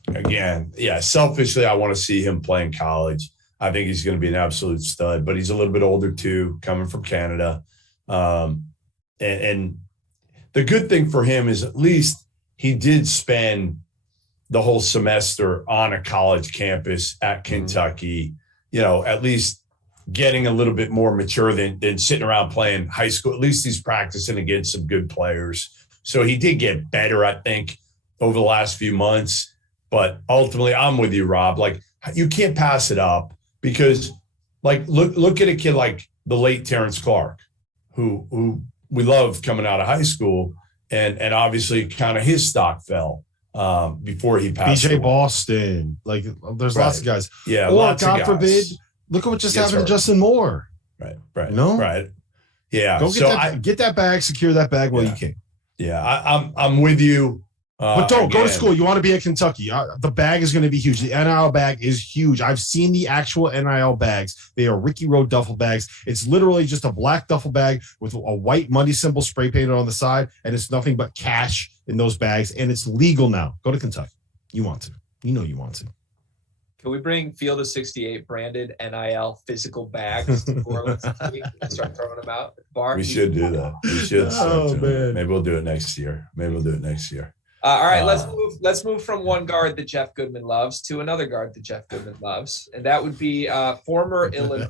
again, selfishly, I want to see him play in college. I think he's going to be an absolute stud, but he's a little bit older too, coming from Canada. And the good thing for him is at least he did spend the whole semester on a college campus at Kentucky, at least getting a little bit more mature than sitting around playing high school. At least he's practicing against some good players. So he did get better, I think, over the last few months. But ultimately, I'm with you, Rob. Like, you can't pass it up. Because, like, look at a kid like the late Terrence Clark, who we love coming out of high school, and obviously kind of his stock fell before he passed. BJ Boston, like, there's lots of guys. Yeah, or God forbid, look at what just happened to Justin Moore. Right. Right. Yeah. Go get that bag, secure that bag while you can. Yeah, I'm with you. But don't go to school. You want to be at Kentucky. The bag is going to be huge. The NIL bag is huge. I've seen the actual NIL bags. They are Ricky Road duffel bags. It's literally just a black duffel bag with a white money symbol spray painted on the side, and it's nothing but cash in those bags, and it's legal now. Go to Kentucky. You want to. You know you want to. Can we bring Field of 68 branded NIL physical bags to New Orleans this week and start throwing them out at the bar? We should do that. We should. Man. Maybe we'll do it next year. All right, let's move from one guard that Jeff Goodman loves to another guard that Jeff Goodman loves, and that would be former Illinois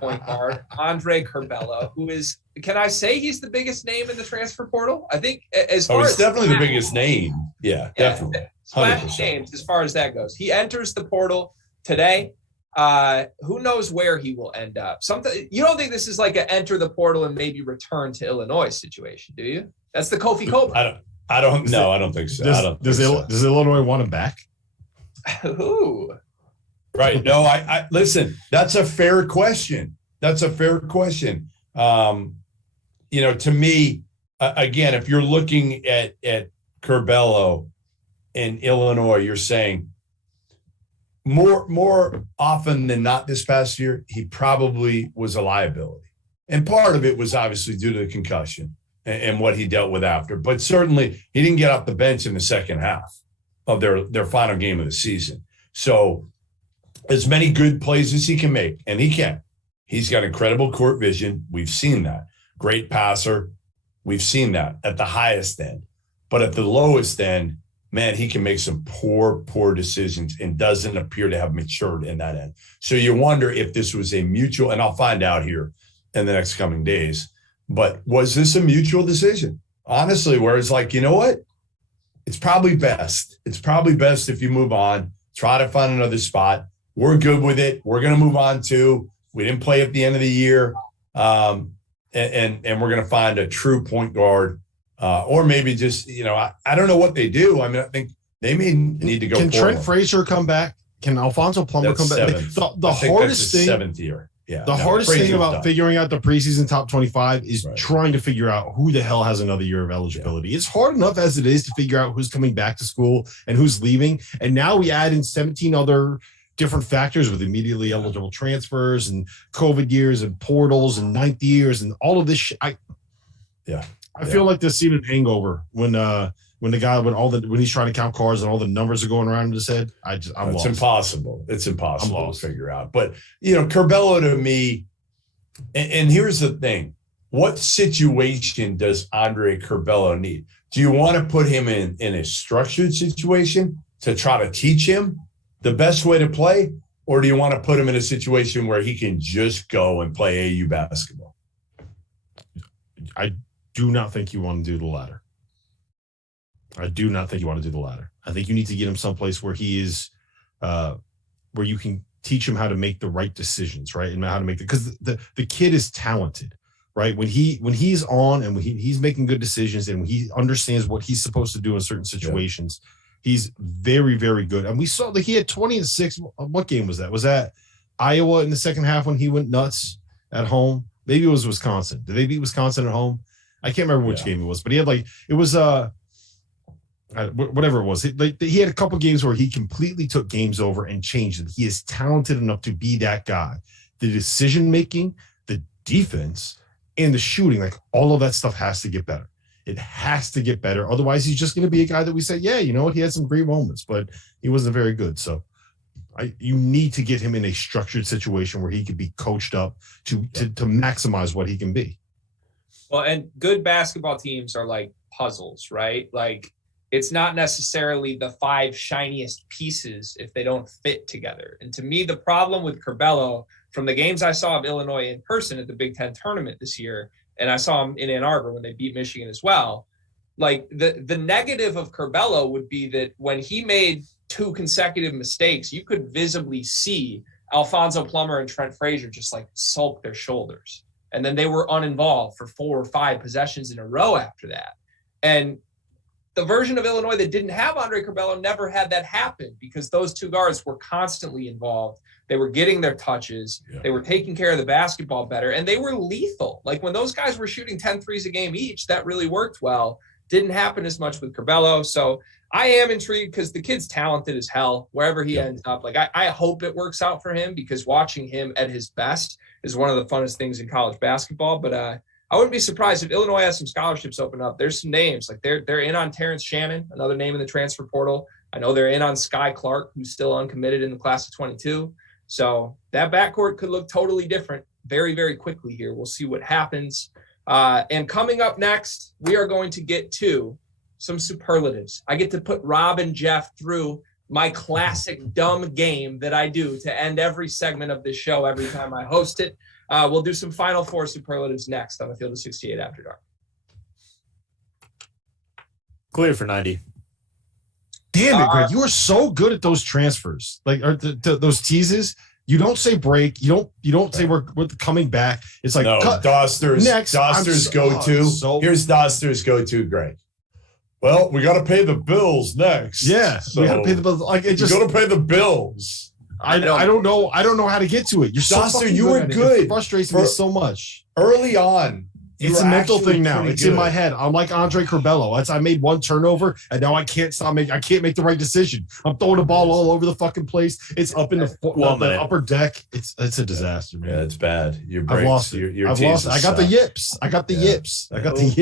point guard Andre Curbelo, who is, can I say he's the biggest name in the transfer portal? I think as far he's as definitely the biggest name. Yeah, definitely. Splash names as far as that goes. He enters the portal today. Who knows where he will end up? Something you don't think this is like a enter the portal and maybe return to Illinois situation, do you? That's the Kofi Cobra. I don't think so. Does Illinois want him back? Ooh. Right. No, I listen, that's a fair question. To me, again, if you're looking at Curbelo in Illinois, you're saying more often than not this past year, he probably was a liability. And part of it was obviously due to the concussion and what he dealt with after. But certainly he didn't get off the bench in the second half of their final game of the season. So as many good plays as he can make, and he can. He's got incredible court vision. We've seen that. Great passer. We've seen that at the highest end. But at the lowest end, man, he can make some poor decisions and doesn't appear to have matured in that end. So you wonder if this was a mutual, and I'll find out here in the next coming days, but was this a mutual decision? Honestly, where it's like, you know what? It's probably best. It's probably best if you move on, try to find another spot. We're good with it. We're going to move on too. We didn't play at the end of the year. And we're going to find a true point guard. Or maybe just, I don't know what they do. I mean, I think they may need to go. Can Trent Frazier come back? Can Alfonso Plummer come back? The hardest thing, 7th year. Yeah. The hardest thing about figuring out the preseason top 25 is Right. trying to figure out who the hell has another year of eligibility. Yeah. It's hard enough as it is to figure out who's coming back to school and who's leaving. And now we add in 17 other different factors with immediately eligible transfers and COVID years and portals and 9th years and all of this shit. I feel like this scene in Hangover when the guy when he's trying to count cards and all the numbers are going around in his head. I'm lost. Impossible. It's impossible to figure out. But Curbelo to me, and here's the thing: what situation does Andre Curbelo need? Do you want to put him in a structured situation to try to teach him the best way to play, or do you want to put him in a situation where he can just go and play AU basketball? I do not think you want to do the latter. I think you need to get him someplace where he is, where you can teach him how to make the right decisions, right? And how to make because the kid is talented, right? When he's on and when he's making good decisions and when he understands what he's supposed to do in certain situations, he's very, very good. And we saw that he had 20 and 6. What game was that? Was that Iowa in the second half when he went nuts at home? Maybe it was Wisconsin. Did they beat Wisconsin at home? I can't remember which game it was, but he had whatever it was. He had a couple games where he completely took games over and changed it. He is talented enough to be that guy. The decision making, the defense, and the shooting, like all of that stuff has to get better. It has to get better. Otherwise, he's just going to be a guy that we say, yeah, you know what? He had some great moments, but he wasn't very good. So you need to get him in a structured situation where he could be coached up to maximize what he can be. Well, and good basketball teams are like puzzles, right? Like it's not necessarily the 5 shiniest pieces if they don't fit together. And to me, the problem with Curbelo from the games I saw of Illinois in person at the Big Ten tournament this year, and I saw him in Ann Arbor when they beat Michigan as well, like the negative of Curbelo would be that when he made 2 consecutive mistakes, you could visibly see Alfonso Plummer and Trent Frazier just like sulk their shoulders. And then they were uninvolved for 4 or 5 possessions in a row after that. And the version of Illinois that didn't have Andre Curbelo never had that happen because those 2 guards were constantly involved. They were getting their touches. Yeah. They were taking care of the basketball better, and they were lethal. Like when those guys were shooting 10 threes a game each, that really worked well. Didn't happen as much with Curbelo. So I am intrigued because the kid's talented as hell wherever he ends up. Like I hope it works out for him because watching him at his best is one of the funnest things in college basketball. But I wouldn't be surprised if Illinois has some scholarships open up. There's some names like they're in on Terrence Shannon, another name in the transfer portal. I know they're in on Sky Clark, who's still uncommitted in the class of 22. So that backcourt could look totally different very, very quickly here. We'll see what happens. And coming up next, we are going to get to some superlatives. I get to put Rob and Jeff through my classic dumb game that I do to end every segment of this show every time I host it. We'll do some Final Four superlatives next on the Field of 68 After Dark. Clear for 90. Damn it, Greg. You are so good at those transfers. Like those teases. You don't say break. You don't say we're coming back. It's like no, Dauster's go-to. Here's Dauster's go-to, Greg. Well, we got to pay the bills next. Yeah, so we got to pay the bills. Like it just got to pay the bills. I don't know how to get to it. You're so Dauster, you were good. It frustrates me so much. Early on, it's a mental thing now. It's in my head. I'm like Andre Curbelo. I made one turnover, and now I can't make the right decision. I'm throwing the ball all over the fucking place. It's up in the upper deck. It's a disaster, man. Yeah, it's bad. I've lost it. I've lost it. I got the yips. I got the yips.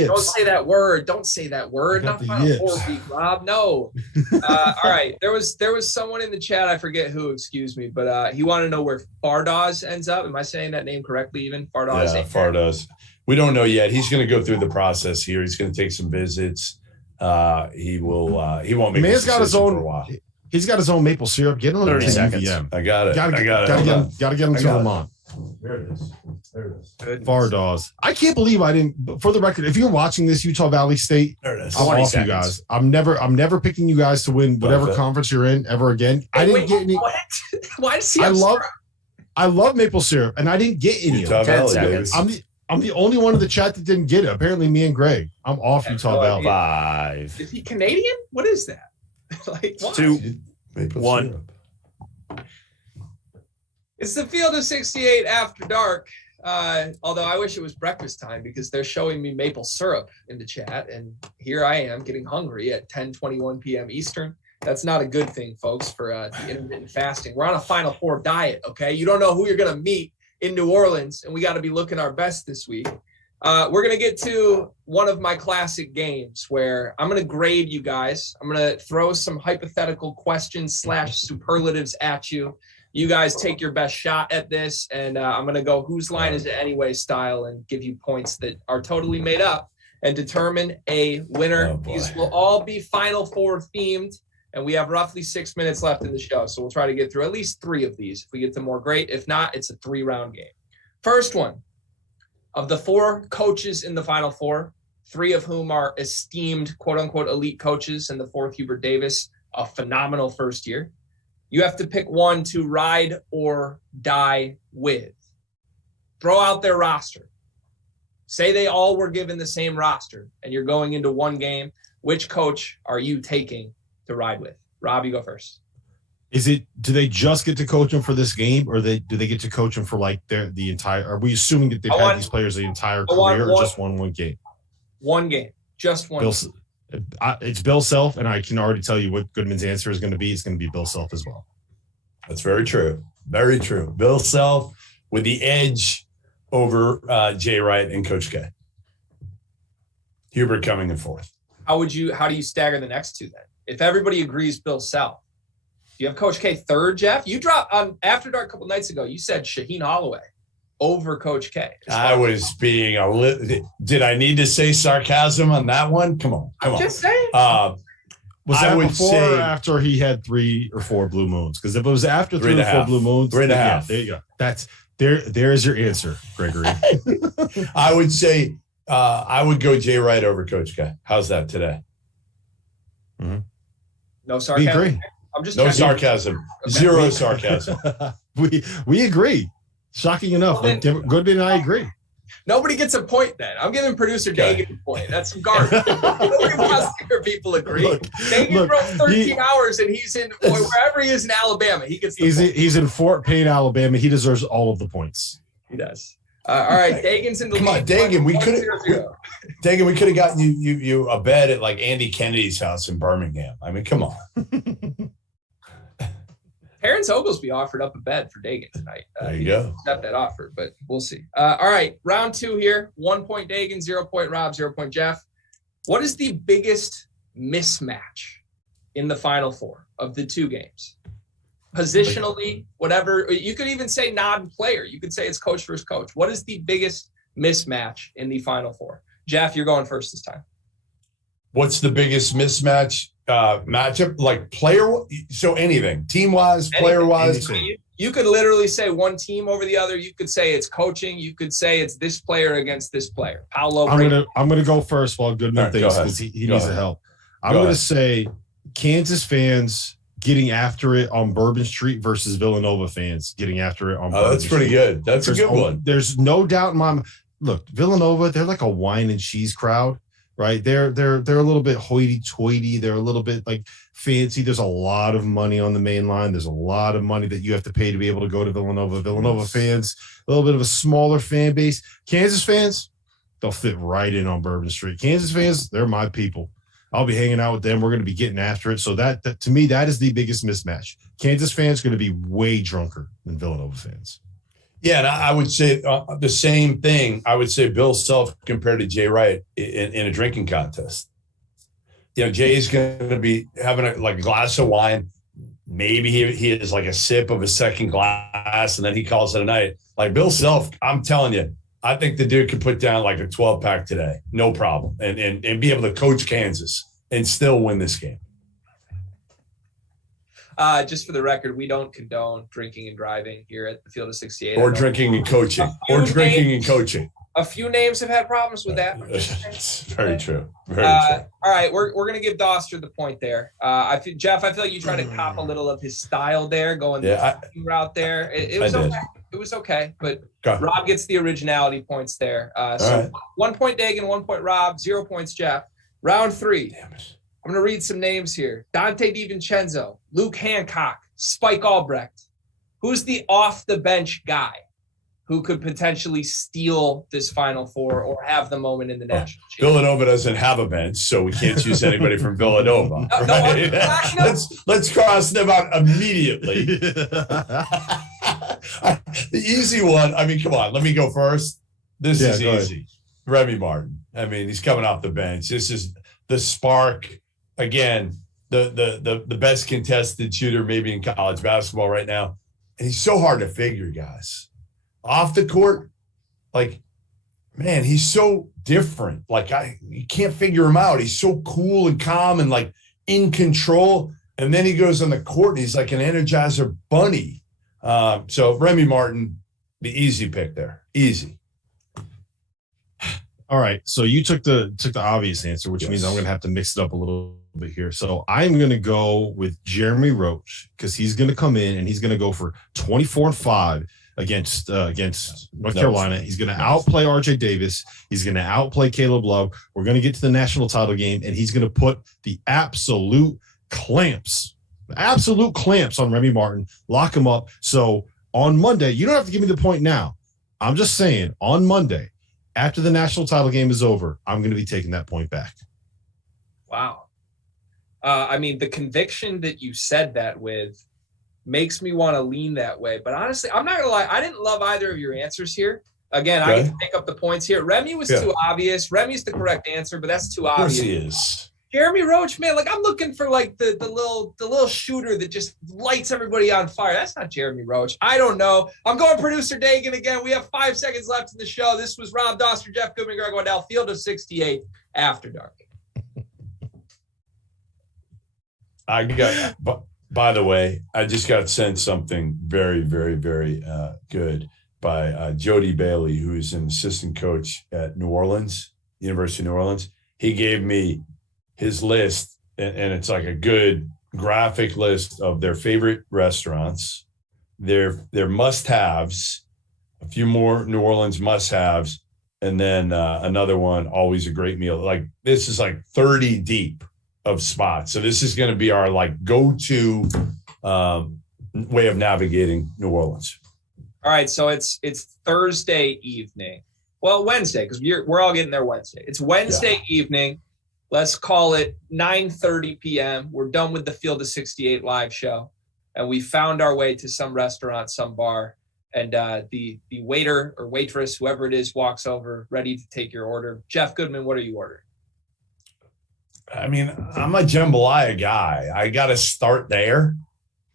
Don't say that word. Don't say that word. Not Final Four week, Rob. No. All right. There was someone in the chat. I forget who. Excuse me, but he wanted to know where Fardaws ends up. Am I saying that name correctly? Even Fardaws. Yeah, Fardaws. We don't know yet. He's going to go through the process here. He's going to take some visits. He won't make man's got his own for a while. He's got his own maple syrup. Get him 30 seconds. I got it. Gotta get him to Vermont. There it is. Fardaws. I can't believe I didn't. For the record, if you're watching this, Utah Valley State, there it is. I'm off you guys. I'm never picking you guys to win whatever conference you're in ever again. I didn't get any. What? Why does he? I love maple syrup, and I didn't get any Utah of it. 10 seconds. I'm the only one in the chat that didn't get it. Apparently, me and Greg. I'm off Utah Valley. 5. Is he Canadian? What is that? Like what? 2, Maple 1. syrup. It's the Field of 68 After Dark. Although I wish it was breakfast time because they're showing me maple syrup in the chat, and here I am getting hungry at 10:21 p.m. Eastern. That's not a good thing, folks, for the intermittent fasting. We're on a Final Four diet, okay? You don't know who you're going to meet in New Orleans, and we got to be looking our best this week. We're going to get to one of my classic games where I'm going to grade you guys. I'm going to throw some hypothetical questions / superlatives at you. You guys take your best shot at this, and I'm going to go whose line is it anyway style and give you points that are totally made up and determine a winner. These will all be Final Four themed. And we have roughly 6 minutes left in the show. So we'll try to get through at least 3 of these. If we get to more, great. If not, it's a 3-round game. First one, of the 4 coaches in the Final Four, 3 of whom are esteemed, quote unquote, elite coaches, and the 4th, Hubert Davis, a phenomenal first year. You have to pick one to ride or die with. Throw out their roster. Say they all were given the same roster and you're going into one game. Which coach are you taking to ride with? Rob, you go first. Do they just get to coach them for this game, or do they get to coach them for like the entire? Are we assuming that they've had these players the entire career, or just one game? One game, just one. It's Bill Self, and I can already tell you what Goodman's answer is going to be. It's going to be Bill Self as well. That's very true. Very true. Bill Self with the edge over Jay Wright and Coach K. Hubert coming in 4th. How do you stagger the next 2 then? If everybody agrees Bill Self, do you have Coach K 3rd, Jeff? You dropped on After Dark a couple nights ago. You said Shaheen Holloway over Coach K. I was being did I need to say sarcasm on that one? Come on. I'm just saying. Was that before or after he had 3 or 4 blue moons? Because if it was after 3 or 4 blue moons, 3.5. Yeah, there you go. There's your answer, Gregory. I would say I would go Jay Wright over Coach K. How's that today? Mm-hmm. No sarcasm. We agree. I'm just no sarcasm. Okay. Zero sarcasm. we agree. Shocking enough. Goodman and I agree. Nobody gets a point then. I'm giving producer Dagan a point. That's some garbage. Nobody wants to hear people agree. Dagan drove 13 hours and he's in wherever he is in Alabama. He gets he's in Fort Payne, Alabama. He deserves all of the points. He does. All right, Dagan's in the lead. Come on, Dagan. We could have gotten you a bed at like Andy Kennedy's house in Birmingham. I mean, come on. Terrence Oglesby offered up a bed for Dagan tonight. There you go. Accept that offer, but we'll see. All right, round 2 here. 1 point Dagan, 0 point Rob, 0 point Jeff. What is the biggest mismatch in the Final Four of the 2 games? Positionally, whatever. You could even say non-player. You could say it's coach versus coach. What is the biggest mismatch in the Final Four? Jeff, you're going first this time. What's the biggest mismatch matchup? Like player, so anything, team wise, player wise. You could literally say one team over the other. You could say it's coaching. You could say it's this player against this player. Paolo. I'm gonna go first while Goodman thinks because he needs the help. I'm gonna say Kansas fans getting after it on Bourbon Street versus Villanova fans getting after it on Bourbon that's pretty Street. good. That's a good one. There's no doubt in my mind. Look, Villanova, they're like a wine and cheese crowd, right? They're a little bit hoity-toity. They're a little bit like fancy. There's a lot of money on the main line. There's a lot of money that you have to pay to be able to go to Villanova. Villanova fans, a little bit of a smaller fan base. Kansas fans, they'll fit right in on Bourbon Street. Kansas fans, they're my people. I'll be hanging out with them. We're going to be getting after it. So that to me, that is the biggest mismatch. Kansas fans going to be way drunker than Villanova fans. Yeah, and I would say the same thing. I would say Bill Self compared to Jay Wright in a drinking contest. You know, Jay's going to be having a glass of wine. Maybe he has like a sip of a second glass, and then he calls it a night. Like Bill Self, I'm telling you, I think the dude could put down like a 12-pack today, no problem, and be able to coach Kansas and still win this game. Just for the record, we don't condone drinking and driving here at the Field of 68. Or drinking and coaching. A few names have had problems with that. It's very true. Very true. All right, we're going to give Dauster the point there. Jeff, I feel like you tried to cop a little of his style there, going the route there. It was okay. It was okay, but Rob gets the originality points there. So 1 point Dagan, 1 point Rob, 0 points Jeff. Round 3. Damn it. I'm going to read some names here. Dante DiVincenzo, Luke Hancock, Spike Albrecht. Who's the off-the-bench guy who could potentially steal this Final Four or have the moment in the national championship? Villanova doesn't have a bench, so we can't choose anybody from Villanova. Right? Let's cross them out immediately. The easy one, I mean, come on, let me go first. This is easy. Remy Martin. I mean, he's coming off the bench. This is the spark. Again, the best contested shooter maybe in college basketball right now. And he's so hard to figure, guys. Off the court, like, man, he's so different. Like, you can't figure him out. He's so cool and calm and, like, in control. And then he goes on the court and he's like an Energizer bunny. So Remy Martin, the easy pick there. Easy. All right. So you took the obvious answer, which means I'm going to have to mix it up a little bit here. So I'm going to go with Jeremy Roach because he's going to come in and he's going to go for 24-5 against North Carolina. He's going to outplay RJ Davis. He's going to outplay Caleb Love. We're going to get to the national title game, and he's going to put the absolute clamps on Remy Martin, lock him up. So on Monday, you don't have to give me the point now. I'm just saying on Monday, after the national title game is over, I'm going to be taking that point back. Wow. I mean, the conviction that you said that with makes me want to lean that way. But honestly, I'm not going to lie. I didn't love either of your answers here. Again, I get to make up the points here. Remy was too obvious. Remy's the correct answer, but that's too obvious. Of course he is. Jeremy Roach, man, like I'm looking for like the little shooter that just lights everybody on fire. That's not Jeremy Roach. I don't know. I'm going producer Dagan again. We have 5 seconds left in the show. This was Rob Dauster, Jeff Goodman, Greg Waddell, Field of 68 After Dark. By the way, I just got sent something very, very, very good by Jody Bailey, who is an assistant coach at New Orleans, University of New Orleans. He gave me his list, and it's like a good graphic list of their favorite restaurants, their must-haves, a few more New Orleans must-haves, and then another one, always a great meal. Like this is like 30 deep of spots. So this is going to be our like go-to way of navigating New Orleans. All right, so it's Thursday evening. Well, Wednesday, because we're all getting there Wednesday. It's Wednesday evening. Let's call it 9:30 p.m. We're done with the Field of 68 live show, and we found our way to some restaurant, some bar, and the waiter or waitress, whoever it is, walks over, ready to take your order. Jeff Goodman, what are you ordering? I mean, I'm a jambalaya guy. I got to start there.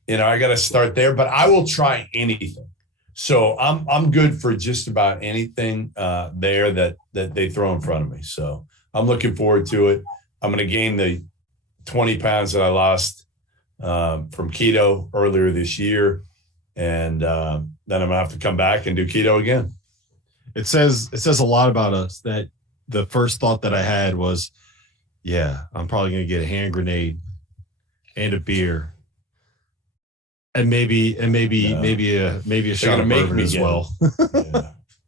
But I will try anything. So I'm good for just about anything there that they throw in front of me. So I'm looking forward to it. I'm going to gain the 20 pounds that I lost from keto earlier this year. And then I'm going to have to come back and do keto again. It says a lot about us that the first thought that I had was, yeah, I'm probably going to get a hand grenade and a beer. And maybe a shot of bourbon as well.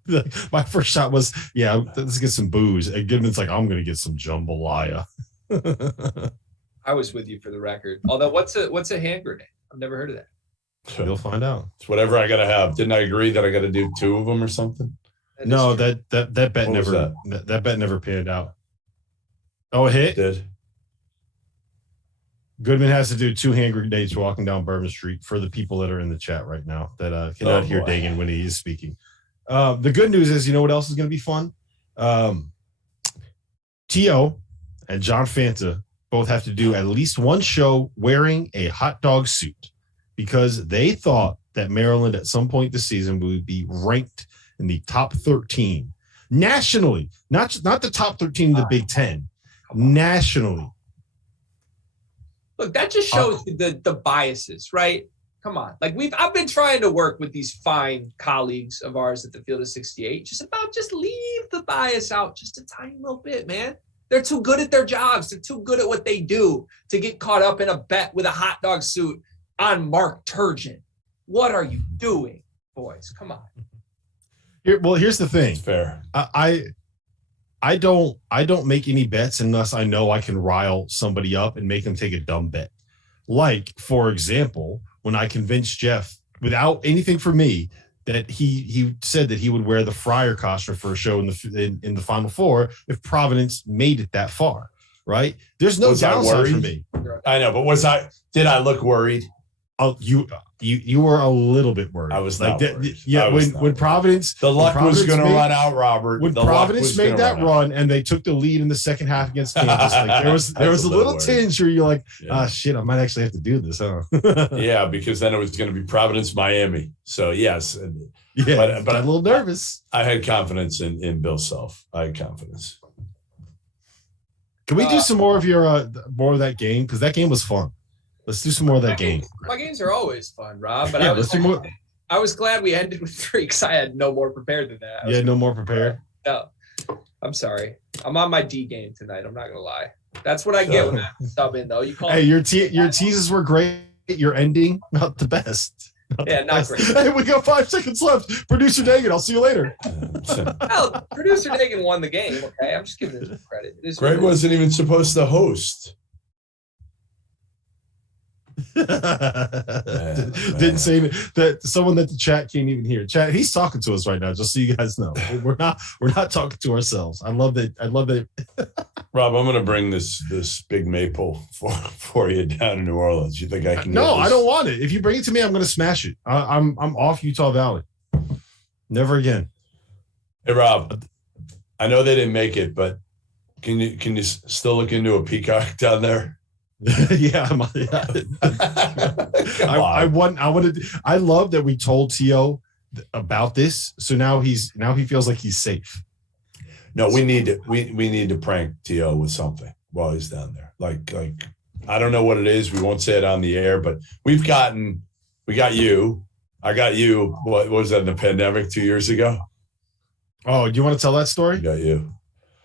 Yeah. My first shot was, let's get some booze. And Goodman's like, I'm going to get some jambalaya. I was with you for the record. Although, what's a hand grenade? I've never heard of that. You'll find out. It's whatever I got to have. Didn't I agree that I got to do 2 of them or something? No, that bet that bet never panned out. Oh, it hit? It did. Goodman has to do 2 hand grenades walking down Bourbon Street for the people that are in the chat right now that cannot hear Dagan when he is speaking. The good news is, you know what else is going to be fun? T.O. and John Fanta both have to do at least one show wearing a hot dog suit because they thought that Maryland at some point this season would be ranked in the top 13 nationally, not the top 13 in the Big Ten, nationally. Look, that just shows the biases, right? Come on. Like I've been trying to work with these fine colleagues of ours at the Field of 68, just leave the bias out just a tiny little bit, man. They're too good at their jobs. They're too good at what they do to get caught up in a bet with a hot dog suit on Mark Turgeon. What are you doing, boys? Come on. Here's the thing. It's fair. I don't make any bets unless I know I can rile somebody up and make them take a dumb bet. Like, for example, when I convinced Jeff without anything for me that he said that he would wear the Friar costume for a show in the Final Four if Providence made it that far, right? There's no downside for me. I know, but did I look worried? Oh, you were a little bit worried. I was like not worried. Yeah, when Providence the luck was going to run out, Robert. When Providence made that run and they took the lead in the second half against Kansas, like there was a little tinge where you're like, shit, I might actually have to do this, huh? Yeah, because then it was going to be Providence, Miami. So yes, yeah, but I'm a little nervous. I had confidence in Bill Self. I had confidence. Can we do some more of that game? Because that game was fun. Let's do some more of that game. My games are always fun, Rob. But let's do more. I was glad we ended with 3 because I had no more prepared than that. Yeah, no more prepared. No, I'm sorry. I'm on my D game tonight. I'm not gonna lie. That's what I get when I sub in, though. Your teases were great. Your ending, not the best. Not great. Hey, we got 5 seconds left. Producer Dagan, I'll see you later. Well, Producer Dagan won the game. Okay, I'm just giving him credit. Greg wasn't even supposed to host. Didn't say that. Someone that the chat can't even hear. Chat, he's talking to us right now, just so you guys know. We're not talking to ourselves. I love that. Rob, I'm gonna bring this big maple for you down in New Orleans. You think I can? No, I don't want it. If you bring it to me, I'm gonna smash it. I'm off Utah Valley. Never again. Hey Rob, I know they didn't make it, but can you still look into a peacock down there? Yeah, I love that we told T.O. about this, so now he feels like he's safe. No, we need to prank T.O. with something while he's down there. Like I don't know what it is. We won't say it on the air, but we got you. I got you. What was that in the pandemic 2 years ago? Oh, do you want to tell that story? I got you.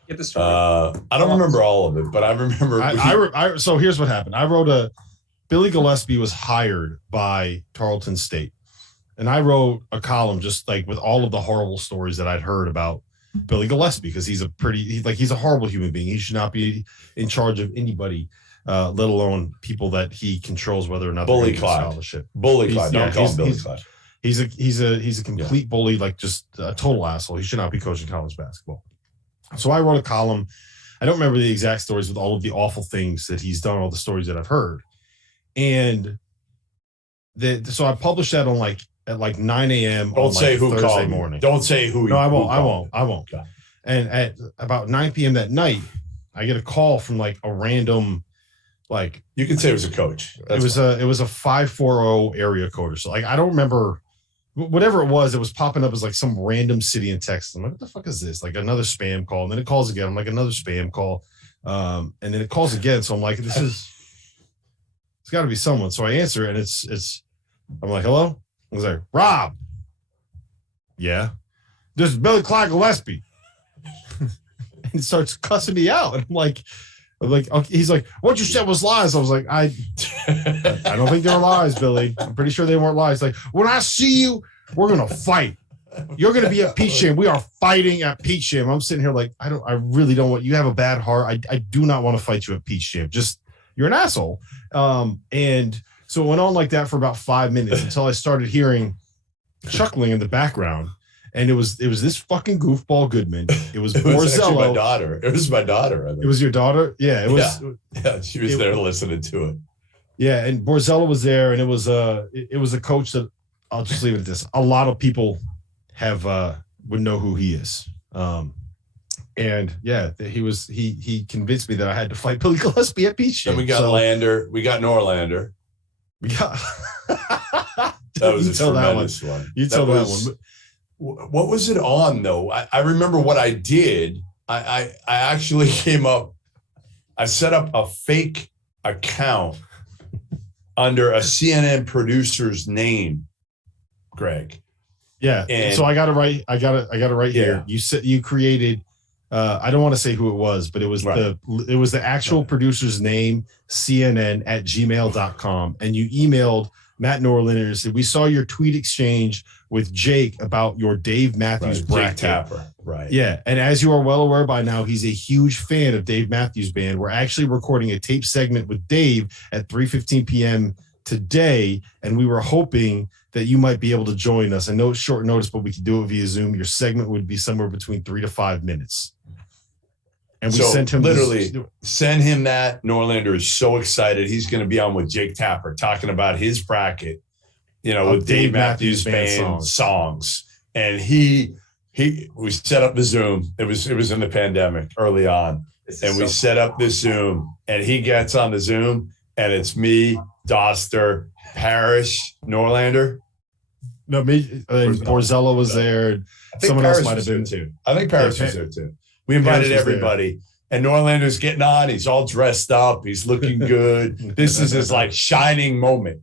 Get the story. I don't remember all of it, but I remember. So here's what happened. Billy Gillespie was hired by Tarleton State, and I wrote a column just like with all of the horrible stories that I'd heard about Billy Gillespie because he's a horrible human being. He should not be in charge of anybody, let alone people that he controls whether or not Bully they're Clyde. Scholarship. Bully Clyde. Don't call him Billy Clyde. He's a complete bully, like just a total asshole. He should not be coaching college basketball. So I wrote a column. I don't remember the exact stories with all of the awful things that he's done, all the stories that I've heard. And so I published that at 9 a.m. Don't say who Thursday called morning. Don't say who. No, I won't. Okay. And at about 9 p.m. that night, I get a call from like a random, like you can say it was a coach. It was a 540 area code. So like I don't remember. Whatever it was popping up as like some random city in Texas. I'm like, what the fuck is this? Like another spam call. And then it calls again. I'm like, another spam call. And then it calls again. So I'm like, it's got to be someone. So I answer, and I'm like, hello? I was like, Rob. Yeah. This is Billy Clyde Gillespie. And he starts cussing me out. And I'm like, okay. He's like, what you said was lies. I was like, I don't think they were lies, Billy. I'm pretty sure they weren't lies. Like, when I see you, we're going to fight. You're going to be at Peach Jam. We are fighting at Peach Jam. I'm sitting here like, I really don't want, you have a bad heart. I do not want to fight you at Peach Jam. Just, you're an asshole. And so it went on like that for about 5 minutes until I started hearing chuckling in the background. And it was this fucking goofball Goodman. It was Borzello. My daughter. It was my daughter. I think. It was your daughter? Yeah, it was. Yeah, she was there listening to it. Yeah, and Borzello was there, and it was a coach that, I'll just leave it at this. A lot of people would know who he is. And yeah, he convinced me that I had to fight Billy Gillespie at Peach. Then we got Lander. We got Norlander. We got that was a tremendous one. You tell that one. What was it on though? I remember what I did. I actually came up. I set up a fake account under a CNN producer's name, Greg. Yeah. And so I got it right. I got it right here. You created. I don't want to say who it was, but it was the actual producer's name, CNN@gmail.com, and you emailed Matt Norlander and said, we saw your tweet exchange with Jake about your Dave Matthews bracket. Jake Tapper, right. Yeah. And as you are well aware by now, he's a huge fan of Dave Matthews Band. We're actually recording a tape segment with Dave at 3:15 p.m. today, and we were hoping that you might be able to join us. I know it's short notice, but we could do it via Zoom. Your segment would be somewhere between 3 to 5 minutes. And we sent him send him that. Norlander is so excited. He's going to be on with Jake Tapper talking about his bracket, with Dave Matthews Band songs. And we set up the Zoom. It was in the pandemic early on. And we set up this Zoom, and he gets on the Zoom, and it's me, Dauster, Parrish, Norlander. No, me, Borzello was there. Someone else might have been too. I think Parrish was there too. We invited everybody, and Norlander's getting on. He's all dressed up. He's looking good. This is his shining moment,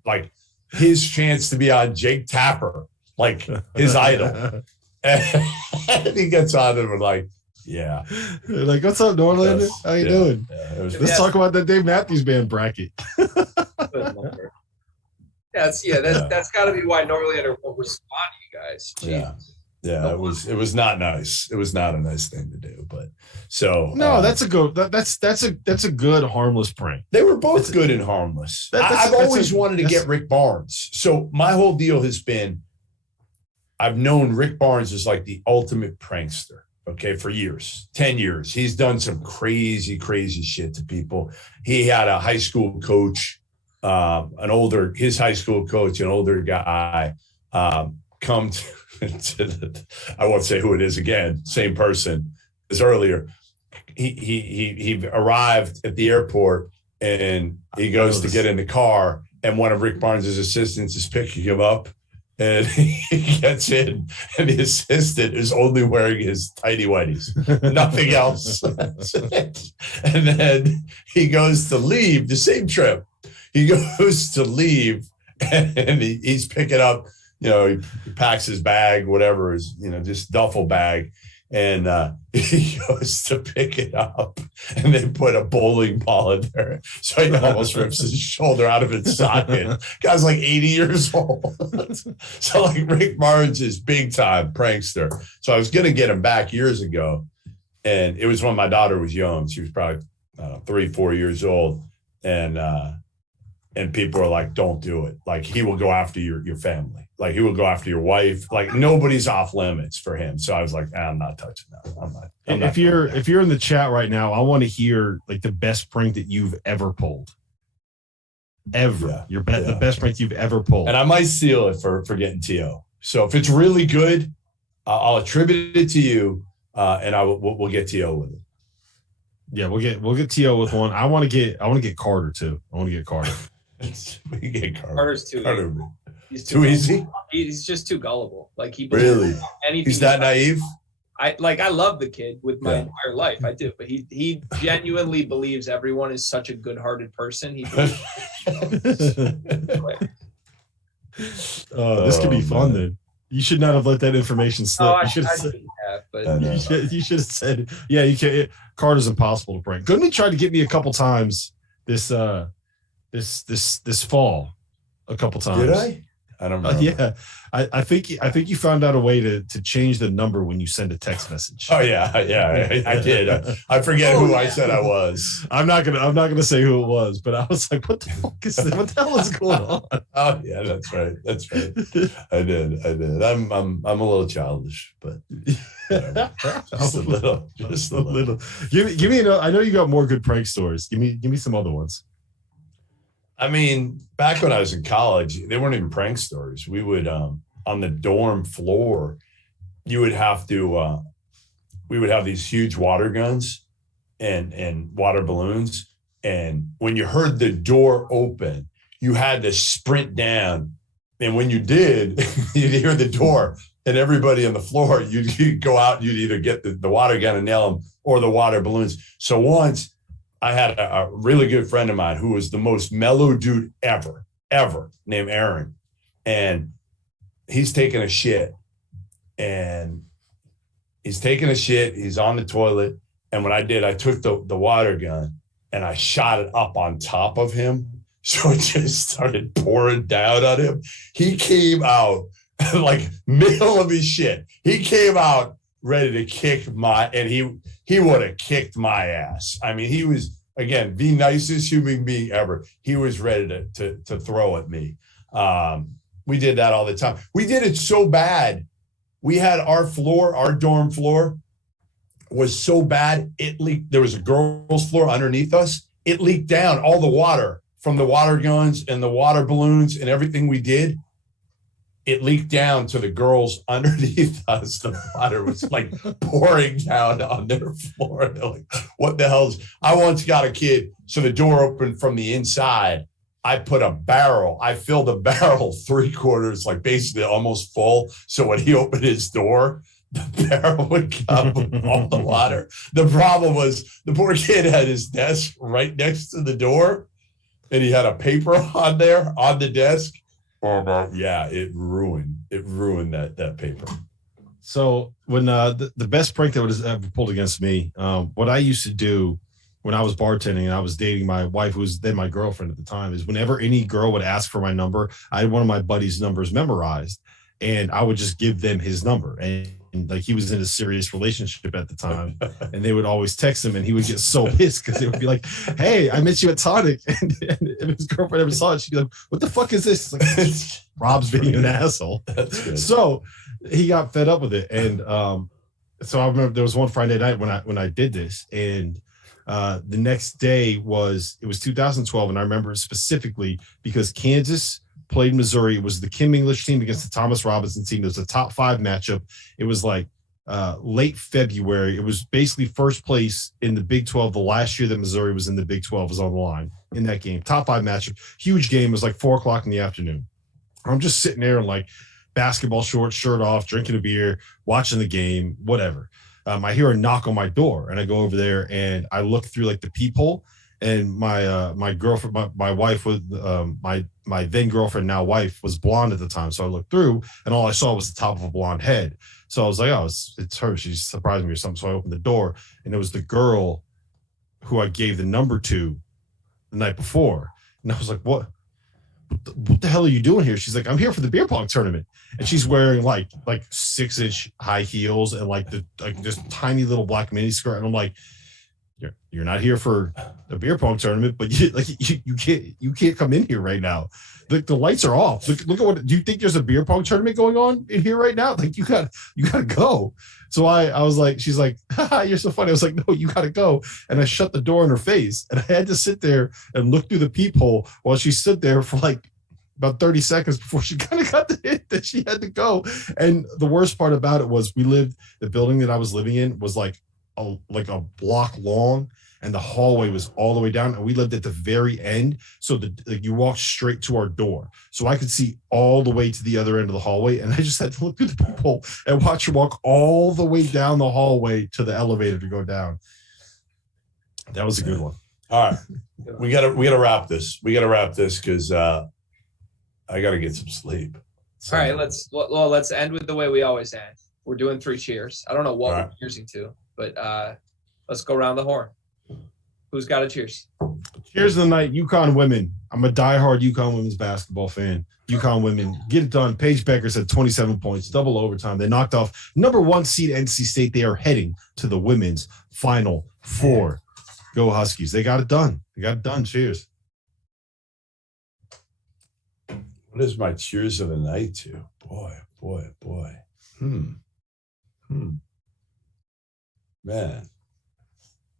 his chance to be on Jake Tapper, his idol. And he gets on and we're like, yeah. What's up, Norlander? How you doing? Yeah, Let's talk about that Dave Matthews Band bracket. That's got to be why Norlander won't respond to you guys. Jeez. Yeah. Yeah, it was not nice. It was not a nice thing to do, but so no, that's a good harmless prank. They were both good and harmless. I've always wanted to get Rick Barnes. So my whole deal has been, I've known Rick Barnes as the ultimate prankster. Okay, for years, 10 years, he's done some crazy shit to people. He had a high school coach, his high school coach, an older guy, come to. I won't say who it is again. Same person as earlier. He arrived at the airport, and he goes to get in the car, and one of Rick Barnes' assistants is picking him up, and he gets in, and the assistant is only wearing his tighty whities, nothing else. And then he goes to leave the same trip. He goes to leave, and he's picking up. He packs his bag, whatever is, just duffel bag. And he goes to pick it up, and they put a bowling ball in there. So he almost rips his shoulder out of its socket. Guy's 80 years old. So Rick Barnes is big time prankster. So I was going to get him back years ago. And it was when my daughter was young. She was probably 3-4 years old. And people are like, don't do it. He will go after your family. He will go after your wife. Nobody's off limits for him. So I was like, I'm not touching that. I'm not. If you're in the chat right now, I want to hear the best prank that you've ever pulled. Ever. The best prank you've ever pulled. And I might steal it for getting TO. So if it's really good, I'll attribute it to you, and we'll get TO with it. Yeah, we'll get TO with one. I want to get Carter too. I want to get Carter. We can get Carter. Carter's too easy. He's too easy. He's just too gullible. He really. Anything. He's that naive. I love the kid with my Yeah. entire life. I do, but he genuinely believes everyone is such a good-hearted person. He believes This could be fun man. then. You should not have let that information slip. I You should have said, shouldn't have, but I know. you should have said, yeah, you can't. Carter's impossible to prank. Goodman tried to get me a couple times this fall, a couple times. Did I? I don't remember. Yeah, I think you found out a way to change the number when you send a text message. Oh yeah, I did. I forget who I said I was. I'm not gonna say who it was, but I was like, what the fuck is this? What the hell is going on? Oh yeah, that's right. I did. I'm a little childish, but whatever. just a little. Give me. I know you got more good prank stories. Give me some other ones. I mean, back when I was in college, they weren't even prank stories. We would on the dorm floor, you would have to we would have these huge water guns and water balloons. And when you heard the door open, you had to sprint down. And when you did, you'd hear the door and everybody on the floor, you'd go out, you'd either get the water gun and nail them or the water balloons. So once I had a really good friend of mine who was the most mellow dude ever, named Aaron. And he's taking a shit. He's on the toilet. And what I did, I took the water gun and I shot it up on top of him. So it just started pouring down on him. He came out like middle of his shit. He came out ready to kick and he would have kicked my ass. I mean, he was, again, the nicest human being ever. He was ready to throw at me. We did that all the time. We did it so bad. We had our dorm floor was so bad, it leaked. There was a girls' floor underneath us. It leaked down all the water from the water guns and the water balloons and everything we did. It leaked down to the girls underneath us. The water was like pouring down on their floor. They're like, what the hell's? I once got a kid, so the door opened from the inside. I filled a barrel 3/4, like basically almost full. So when he opened his door, the barrel would come with all the water. The problem was the poor kid had his desk right next to the door, and he had a paper on there on the desk. Yeah, it ruined that paper. So when the best prank that was ever pulled against me, what I used to do when I was bartending and I was dating my wife, who was then my girlfriend at the time, is whenever any girl would ask for my number, I had one of my buddies' numbers memorized, and I would just give them his number. And like, he was in a serious relationship at the time, and they would always text him, and he would get so pissed because they would be like, "Hey, I met you at Tonic," and if his girlfriend ever saw it, she'd be like, "What the fuck is this?" It's like, Rob's being an asshole. That's good. So he got fed up with it, and so I remember there was one Friday night when I did this, and the next day it was 2012, and I remember it specifically because Kansas played Missouri. It was the Kim English team against the Thomas Robinson team. It was a top 5 matchup. It was like late February. It was basically first place in the Big 12. The last year that Missouri was in the Big 12 was on the line in that game. Top 5 matchup. Huge game. It was like 4:00 in the afternoon. I'm just sitting there in like basketball shorts, shirt off, drinking a beer, watching the game, whatever. I hear a knock on my door, and I go over there and I look through like the peephole, and my girlfriend, my wife was my then girlfriend, now wife, was blonde at the time. So I looked through, and all I saw was the top of a blonde head. So I was like, oh, it's her. She's surprised me or something. So I opened the door, and it was the girl who I gave the number to the night before. And I was like, what the hell are you doing here? She's like, I'm here for the beer pong tournament. And she's wearing like 6-inch high heels and like this tiny little black mini skirt. And I'm like, you're not here for a beer pong tournament, but you can't come in here right now. The lights are off. Look at what. Do you think there's a beer pong tournament going on in here right now? Like, you gotta go. So I was like, she's like, haha, you're so funny. I was like, no, you gotta go. And I shut the door in her face, and I had to sit there and look through the peephole while she stood there for like about 30 seconds before she kind of got the hit that she had to go. And the worst part about it was the building that I was living in was like a block long, and the hallway was all the way down, and we lived at the very end. So you walked straight to our door. So I could see all the way to the other end of the hallway, and I just had to look at the people and watch them walk all the way down the hallway to the elevator to go down. That was a good one. All right. We gotta wrap this. We gotta wrap this because I gotta get some sleep. All right, let's end with the way we always end. We're doing 3 cheers. I don't know what we're cheersing to, but let's go around the horn. Who's got a cheers? Cheers to the night, UConn women. I'm a diehard UConn women's basketball fan. UConn women get it done. Paige Becker said 27 points, double overtime. They knocked off number 1 seed NC State. They are heading to the women's Final Four. Go Huskies. They got it done. Cheers. What is my cheers of the night to? Boy. Man.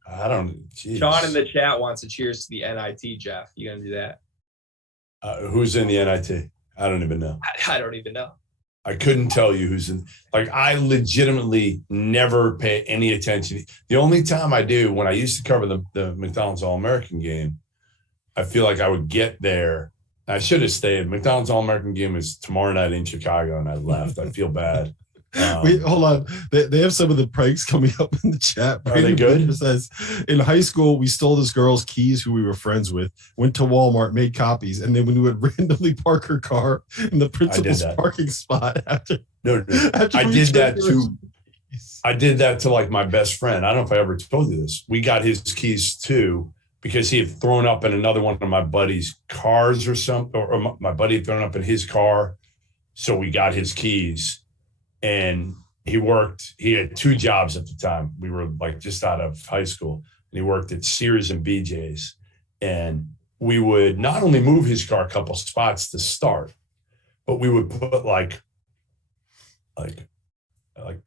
I don't. Geez. Sean in the chat wants a cheers to the NIT, Jeff. You gonna do that? Who's in the NIT? I don't even know. I don't even know. I couldn't tell you who's in. Like, I legitimately never pay any attention. The only time I do, when I used to cover the McDonald's All-American game, I feel like I would get there. I should have stayed. McDonald's All-American game is tomorrow night in Chicago, and I left. I feel bad. Wait, hold on. They have some of the pranks coming up in the chat. Are they good? It says, in high school, we stole this girl's keys who we were friends with, went to Walmart, made copies, and then we would randomly park her car in the principal's parking spot after. No. I did that too. I did that to like my best friend. I don't know if I ever told you this. We got his keys too because he had thrown up in another one of my buddy's cars or something, or my buddy had thrown up in his car. So we got his keys. And he had 2 jobs at the time. We were like just out of high school, and he worked at Sears and BJ's. And we would not only move his car a couple spots to start, but we would put like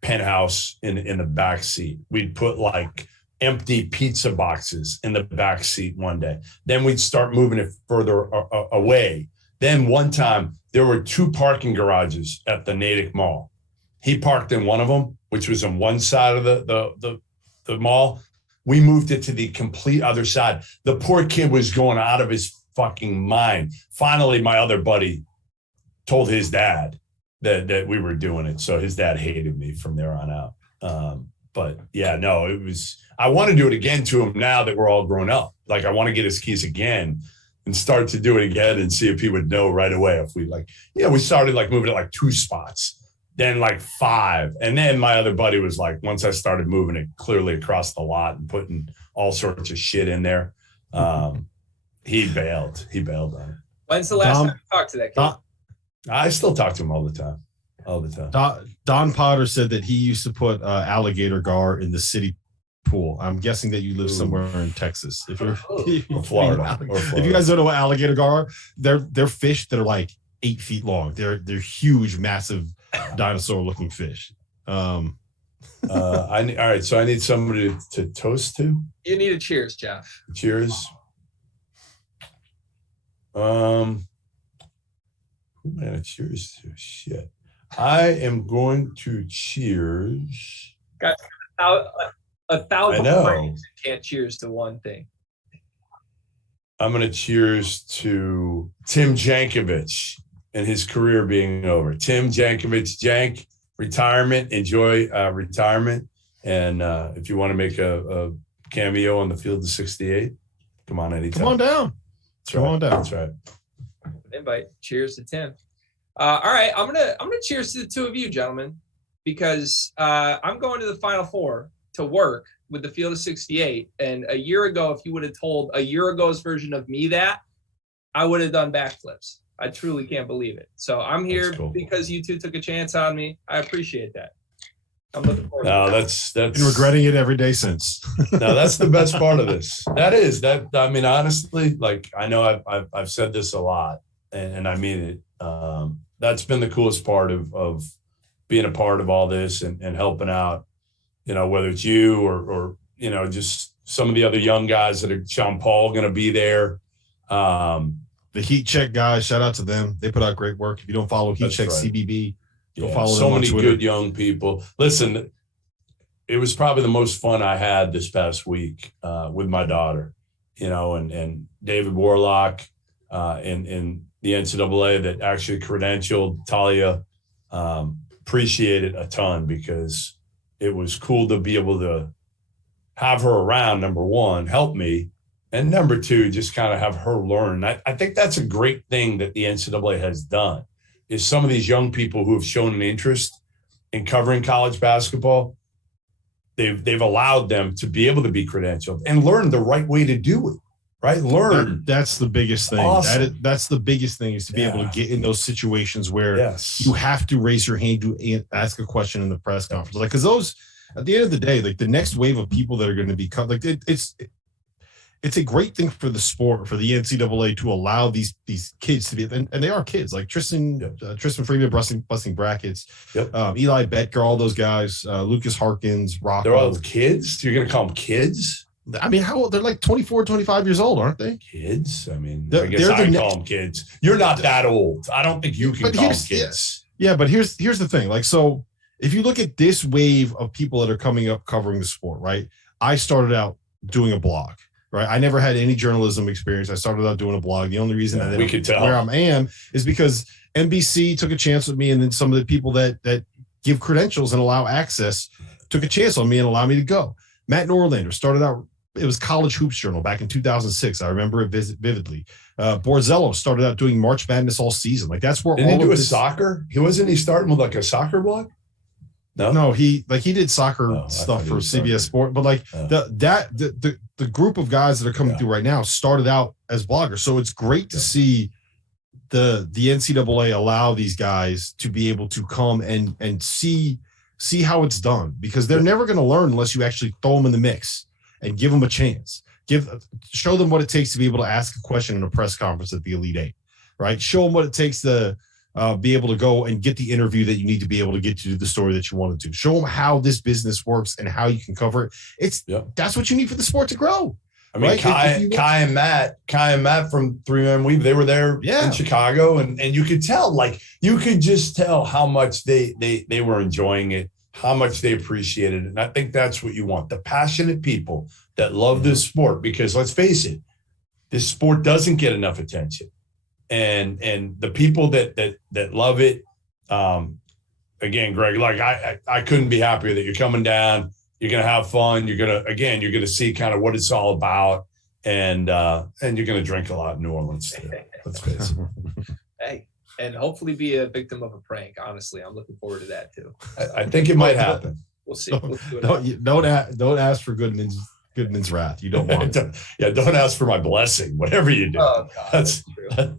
penthouse in the back seat. We'd put like empty pizza boxes in the back seat one day. Then we'd start moving it further away. Then one time there were 2 parking garages at the Natick Mall. He parked in one of them, which was on one side of the mall. We moved it to the complete other side. The poor kid was going out of his fucking mind. Finally, my other buddy told his dad that we were doing it. So his dad hated me from there on out. But yeah, no, I want to do it again to him now that we're all grown up. Like, I want to get his keys again and start to do it again and see if he would know right away. If we started like moving it like 2 spots. Then like 5. And then my other buddy was like, once I started moving it clearly across the lot and putting all sorts of shit in there, he bailed. He bailed on it. When's the last time you talked to that kid? I still talk to him all the time. Don Potter said that he used to put alligator gar in the city pool. I'm guessing that you live somewhere in Texas. If you're Florida. If you guys don't know what alligator gar are, they're fish that are like 8 feet long. They're huge, massive dinosaur-looking fish. All right, so I need somebody to toast to. You need a cheers, Jeff. Cheers. Who am I gonna cheers to? Shit. I am going to cheers. Got 1,000 I know. friends can't cheers to one thing. I'm gonna cheers to Tim Jankovic and his career being over. Tim Jankovic, Jank, retirement, enjoy retirement. And if you want to make a cameo on the field of 68, come on anytime. Come on down. That's right. Invite. Cheers to Tim. All right, I'm gonna cheers to the 2 of you, gentlemen, because I'm going to the Final Four to work with the field of 68. And a year ago, if you would have told a year ago's version of me that, I would have done backflips. I truly can't believe it. So I'm here because you 2 took a chance on me. I appreciate that. I'm looking forward to that. That's been regretting it every day since. No, that's the best part of this. That I mean, honestly, like, I know I've said this a lot, and I mean it. That's been the coolest part of being a part of all this and helping out, whether it's you or just some of the other young guys that are Sean Paul going to be there. The Heat Check guys, shout out to them. They put out great work. If you don't follow Heat Check CBB, go follow them on Twitter. So many good young people. Listen, it was probably the most fun I had this past week with my daughter, and David Warlock in the NCAA that actually credentialed Talia. Appreciate it a ton because it was cool to be able to have her around, number one, help me, and number two, just kind of have her learn. I think that's a great thing that the NCAA has done is some of these young people who have shown an interest in covering college basketball, they've allowed them to be able to be credentialed and learn the right way to do it, right? Learn. That's the biggest thing. Awesome. That's the biggest thing is to be able to get in those situations where you have to raise your hand to ask a question in the press conference. Like, because those, at the end of the day, like the next wave of people that are going to be cut, like it's a great thing for the sport, for the NCAA to allow these kids to be, and they are kids, like Tristan Freeman busting brackets, Eli Betker, all those guys, Lucas Harkins, Rocco. They're all kids? You're going to call them kids? I mean, how old? They're like 24, 25 years old, aren't they? Kids? I mean, I guess I call them kids. You're not that old. I don't think you can call them kids. Yeah, but here's the thing. Like, so if you look at this wave of people that are coming up covering the sport, right? I started out doing a blog. Right. I never had any journalism experience. I started out doing a blog. The only reason I could tell where I am is because NBC took a chance with me, and then some of the people that give credentials and allow access took a chance on me and allowed me to go. Matt Norlander started out, it was College Hoops Journal back in 2006. I remember it vividly. Borzello started out doing March Madness all season. Like that's where Didn't he do soccer? He starting with like a soccer blog? No, he did soccer stuff for CBS Sport, but like the group of guys that are coming through right now started out as bloggers. So it's great to see the NCAA allow these guys to be able to come and see how it's done, because they're never going to learn unless you actually throw them in the mix and give them a chance. Show them what it takes to be able to ask a question in a press conference at the Elite Eight, right? Show them what it takes to be able to go and get the interview that you need to be able to get to the story that you want to do. Show them how this business works and how you can cover it. That's what you need for the sport to grow. I mean, right? Kai and Matt from 3Man Weave, they were there in Chicago, and you could tell, like you could just tell how much they were enjoying it, how much they appreciated it. And I think that's what you want, the passionate people that love this sport, because let's face it, this sport doesn't get enough attention. And the people that love it, again, Greg, like I couldn't be happier that you're coming down. You're gonna have fun. You're gonna see kind of what it's all about, and you're gonna drink a lot in New Orleans too. Let's face it. Hey, and hopefully be a victim of a prank. Honestly, I'm looking forward to that too. I think it might happen. We'll see. Don't ask for Goodman's wrath. You don't want it. Don't ask for my blessing. Whatever you do. Oh, God, that's true.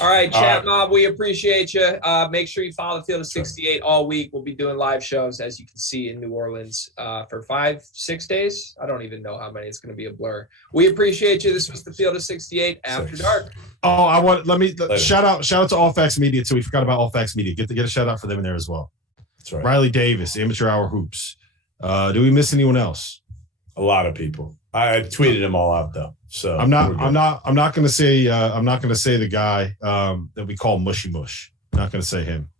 All right, Chat Mob, we appreciate you. Make sure you follow the Field of 68 all week. We'll be doing live shows, as you can see, in New Orleans for 5-6 days. I don't even know how many. It's going to be a blur. We appreciate you. This was the Field of 68 After Dark. Oh, shout out to All Facts Media too. We forgot about All Facts Media. Get a shout out for them in there as well. That's right. Riley Davis, Amateur Hour Hoops. Do we miss anyone else? A lot of people. I tweeted them all out though. So I'm not going to say the guy that we call Mushy Mush. Not going to say him.